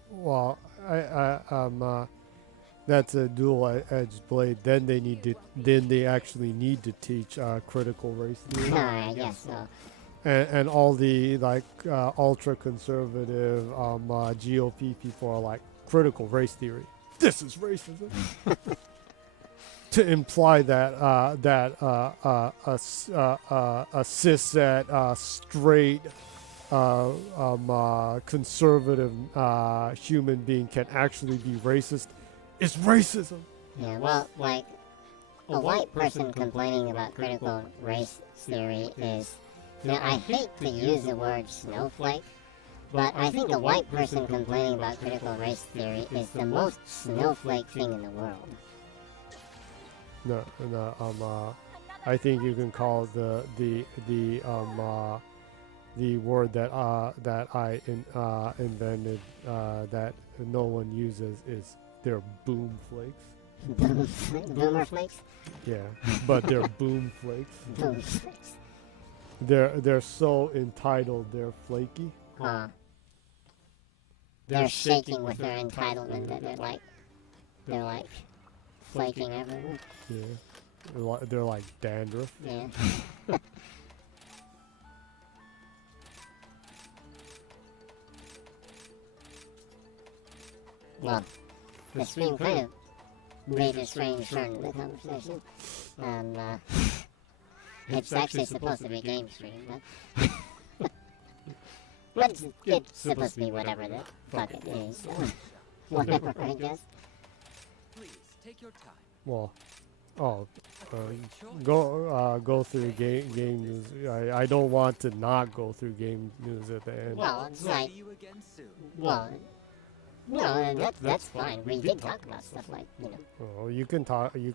that's a dual-edged blade. Then they actually need to teach critical race theory. I guess so. And all the like ultra-conservative GOP people are like critical race theory. This is racism. To imply that a cishet straight conservative human being can actually be racist is racism. Yeah, well, like a white person complaining about critical race theory is, you know, I hate to use the word snowflake, but I think a white person complaining about critical race theory is the most snowflake thing in the world. No, I think you can call the word that I invented that no one uses is they're boom flakes. Boomer flakes? Yeah, but they're boom flakes. Boom flakes. They're so entitled they're flaky. They're shaking with their entitlement that they're like flaking everywhere. Yeah, they're like dandruff. Yeah. Well, the stream kind of made a strange turn in the conversation. It's actually supposed to be game stream, but it's supposed to be whatever the fuck it is. So whatever, I guess. Please take your time. Well, go through game news. I don't want to not go through game news at the end. Well, it's like, See you again soon. well, no, that's fine. We did talk about stuff like, you know. Well, you can talk. You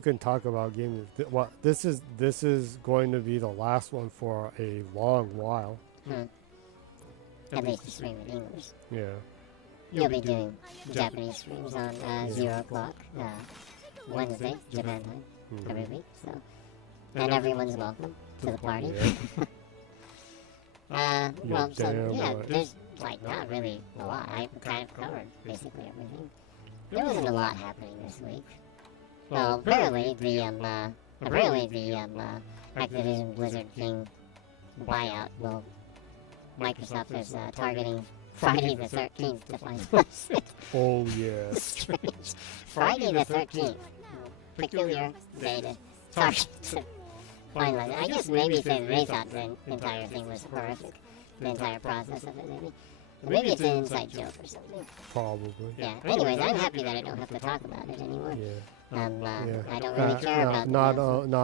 can talk about game news. What this is going to be the last one for a long while. At least the stream in English. Yeah. You'll be doing Japanese streams on 0 o'clock Wednesday, Japan time, every week. So, and everyone's welcome to the party. Well, so yeah, there's like not really a lot. I kind of covered basically everything. There wasn't a lot happening this week. Well, apparently the Activision Blizzard King buyout. Well, Microsoft is targeting Friday the 13th to finalize it. Oh yes. Strange. Friday the 13th. Peculiar day to target to finalize it. I guess maybe they thought the entire thing was horrific. The entire process of it, maybe. Maybe it's an inside joke or something. Probably. Yeah. Anyways, I'm happy that I don't have to talk about it anymore. Yeah. I don't really care about not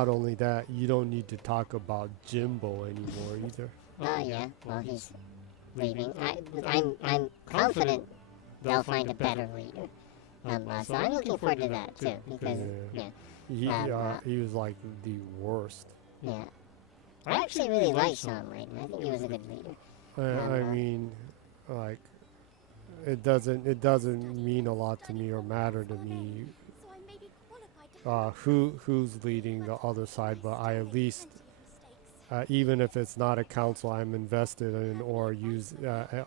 only that, you don't need to talk about Jimbo anymore either. Oh yeah, well he's leaving. I'm confident they'll find a better leader. So I'm looking forward to that too because He was like the worst. Yeah, I actually really like Sean Layden. I think he was a good leader. I mean, like, it doesn't mean a lot to me or matter to me So I may be qualified to who's leading the other side, but I at least even if it's not a council I'm invested in or use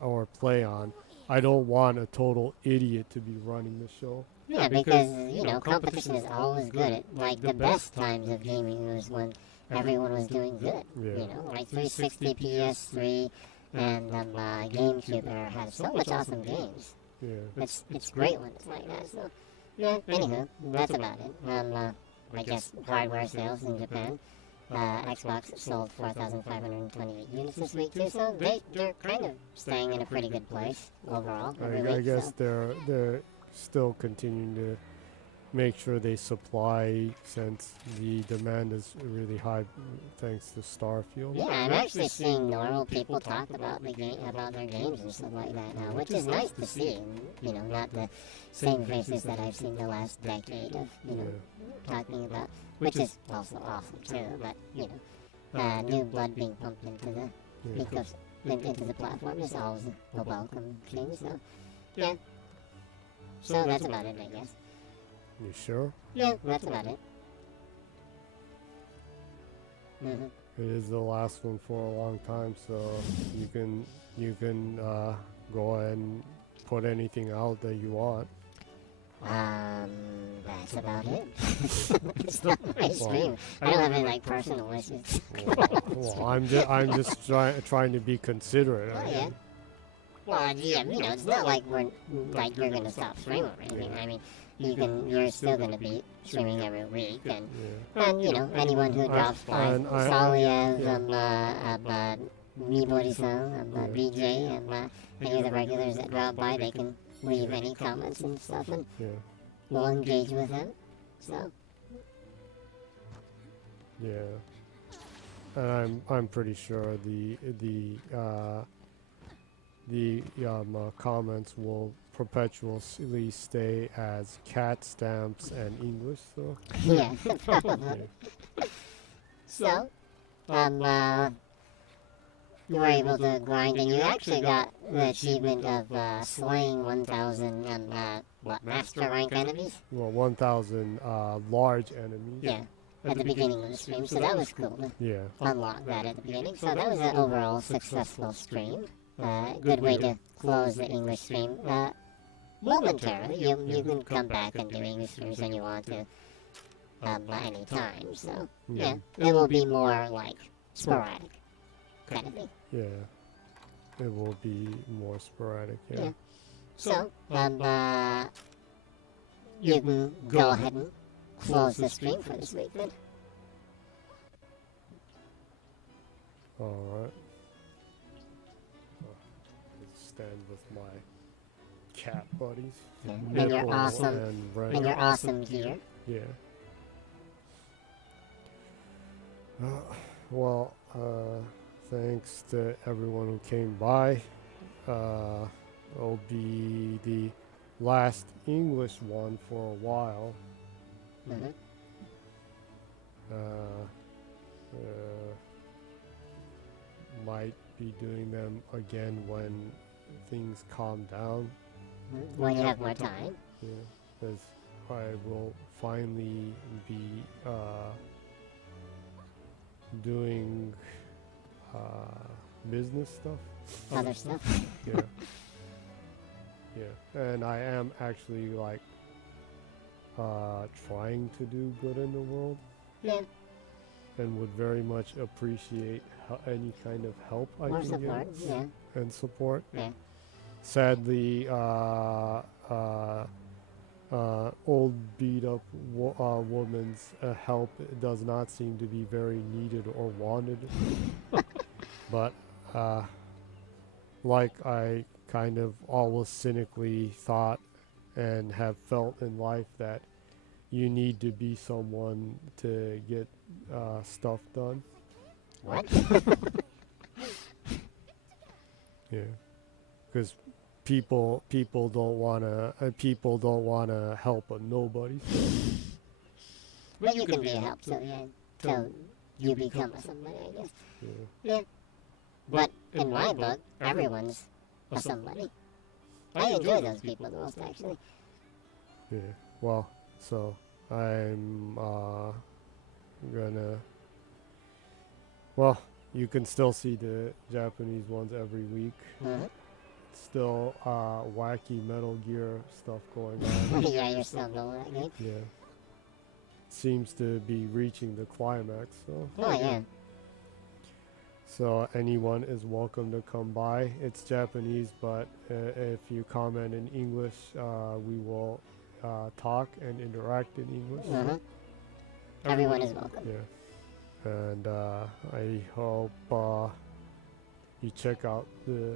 or play on, I don't want a total idiot to be running the show. Yeah, because you know competition is always good. Like the best times of gaming was when everyone was doing good. Yeah. You know, like 360, PS3, and GameCube has so much awesome games. Yeah. It's great when it's like that. So yeah. Anywho, that's about it. I guess hardware sales in Japan. Xbox sold 4,528 units this week too, so they're kind of staying in a pretty good place overall. I guess they're still continuing to make sure they supply, since the demand is really high thanks to Starfield. Yeah, I'm actually seeing normal people talk about about their games and stuff like that now, which is nice to see. And, not the same faces that I've seen the last decade of talking about, which is also awesome too. But new blood being pumped into into the platform is always a welcome thing. So yeah, so that's about it, I guess. You sure? Yeah, that's about it. It is the last one for a long time, so you can go ahead and put anything out that you want. That's about it. It's not my stream. I don't have any personal wishes. Well, I'm just trying to be considerate. Oh yeah. Well, yeah, it's not like you're gonna stop streaming or anything. I mean, you're still gonna be streaming every week, and anyone who drops by, Saliev, Mibori-san, BJ, and any of the regulars that drop by, they can leave any comments and stuff, and we'll engage with them. So yeah, and I'm pretty sure the comments will perpetually stay as cat stamps and English, so yeah, probably. So, you were able to grind, and you actually got the achievement of slaying 1,000 master rank enemies. Well, 1,000 large enemies. Yeah, at the beginning of the stream, so that was cool to unlock that at the beginning. So that was an overall successful stream. Good way to close the English stream. Momentarily, you can come back and do English streams when you want to, any time. So yeah, it will be more like sporadic kind of thing. Yeah, it will be more sporadic. Yeah. So you can go ahead and close the stream for this week then. All right. Stand with my cat buddies. And your awesome gear. Yeah. Well, thanks to everyone who came by. It'll be the last English one for a while. Might be doing them again when things calm down. When you have more time. Yeah, because I will finally be doing business stuff. Other stuff. Yeah. Yeah, and I am actually trying to do good in the world. Yeah. And would very much appreciate any kind of help I More can support. get. Yeah. And support. Yeah. Sadly, old beat up woman's help does not seem to be very needed or wanted. But like I kind of always cynically thought and have felt in life, that you need to be someone to get stuff done. What? Yeah, because people don't wanna help a nobody. But you can be a help till you become a somebody, I guess. Yeah. But in my book, everyone's a somebody. I enjoy those people the most, actually. Yeah. Well, so I'm gonna. Well, you can still see the Japanese ones every week. Still wacky Metal Gear stuff going on. Yeah, you're still going that game. Yeah. Seems to be reaching the climax. So. Oh yeah. So anyone is welcome to come by. It's Japanese, but if you comment in English, we will talk and interact in English. Everyone is welcome. Yeah. And I hope you check out the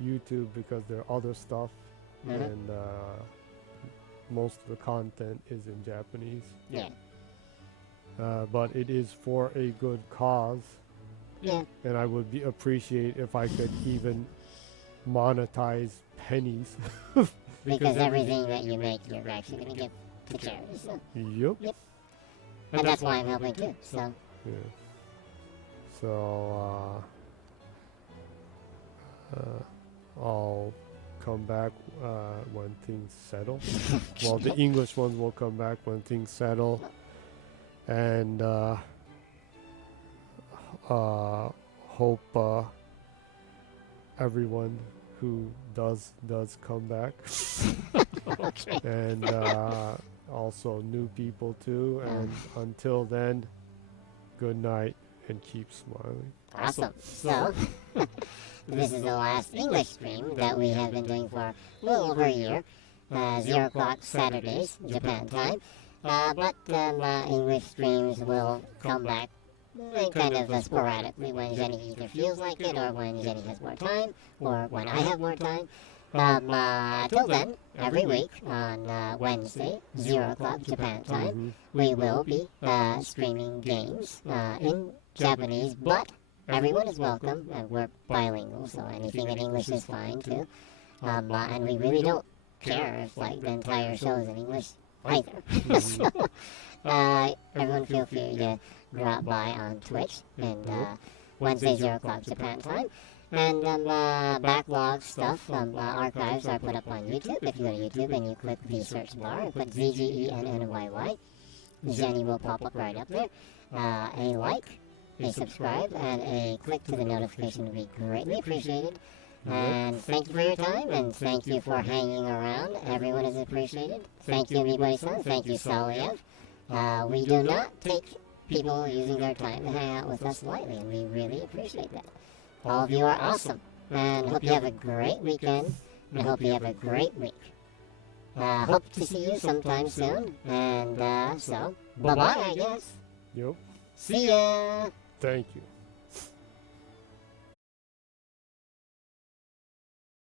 YouTube because there are other stuff, and most of the content is in Japanese. Yeah. But it is for a good cause. Yeah. And I would appreciate if I could even monetize pennies. Because everything that you make, you're actually going to give to charity. So. Yep. And that's why I'm helping too. So. Yeah. So I'll come back when things settle. Well, the English ones will come back when things settle. And hope everyone who does come back. Okay. And also new people too. And until then, good night and keep smiling. Awesome. So, this is the last English stream that we have been doing for a little over a year. 0 o'clock Saturdays, Japan time. But English streams will come back kind of sporadically when Jenny either feels like it or when Jenny has more time or when I have more time. Till then, every week on Wednesday, 0 o'clock Japan time, we will be streaming games in Japanese, but everyone is welcome. We're bilingual, so anything in English is fine too. And we really don't care if like the entire show is in English either. So, everyone feel free to drop by on Twitch and Wednesday 0 o'clock Japan time. And backlog stuff, archives are put up on YouTube. If you go to YouTube and you click the search bar and put ZGENNYY, Jenny will pop up right up there. A like, a subscribe, and a click to the notification would be greatly appreciated. And thank you for your time, and thank you for hanging around. Everyone is appreciated. Thank you, Mibai-san. Thank you, Saliev. We do not take people using their time to hang out with us lightly, and we really appreciate that. All of you are awesome, and hope you have a great weekend, and hope you have a great week. Hope to see you sometime soon, and so, bye-bye, I guess. Yep. See ya! Thank you.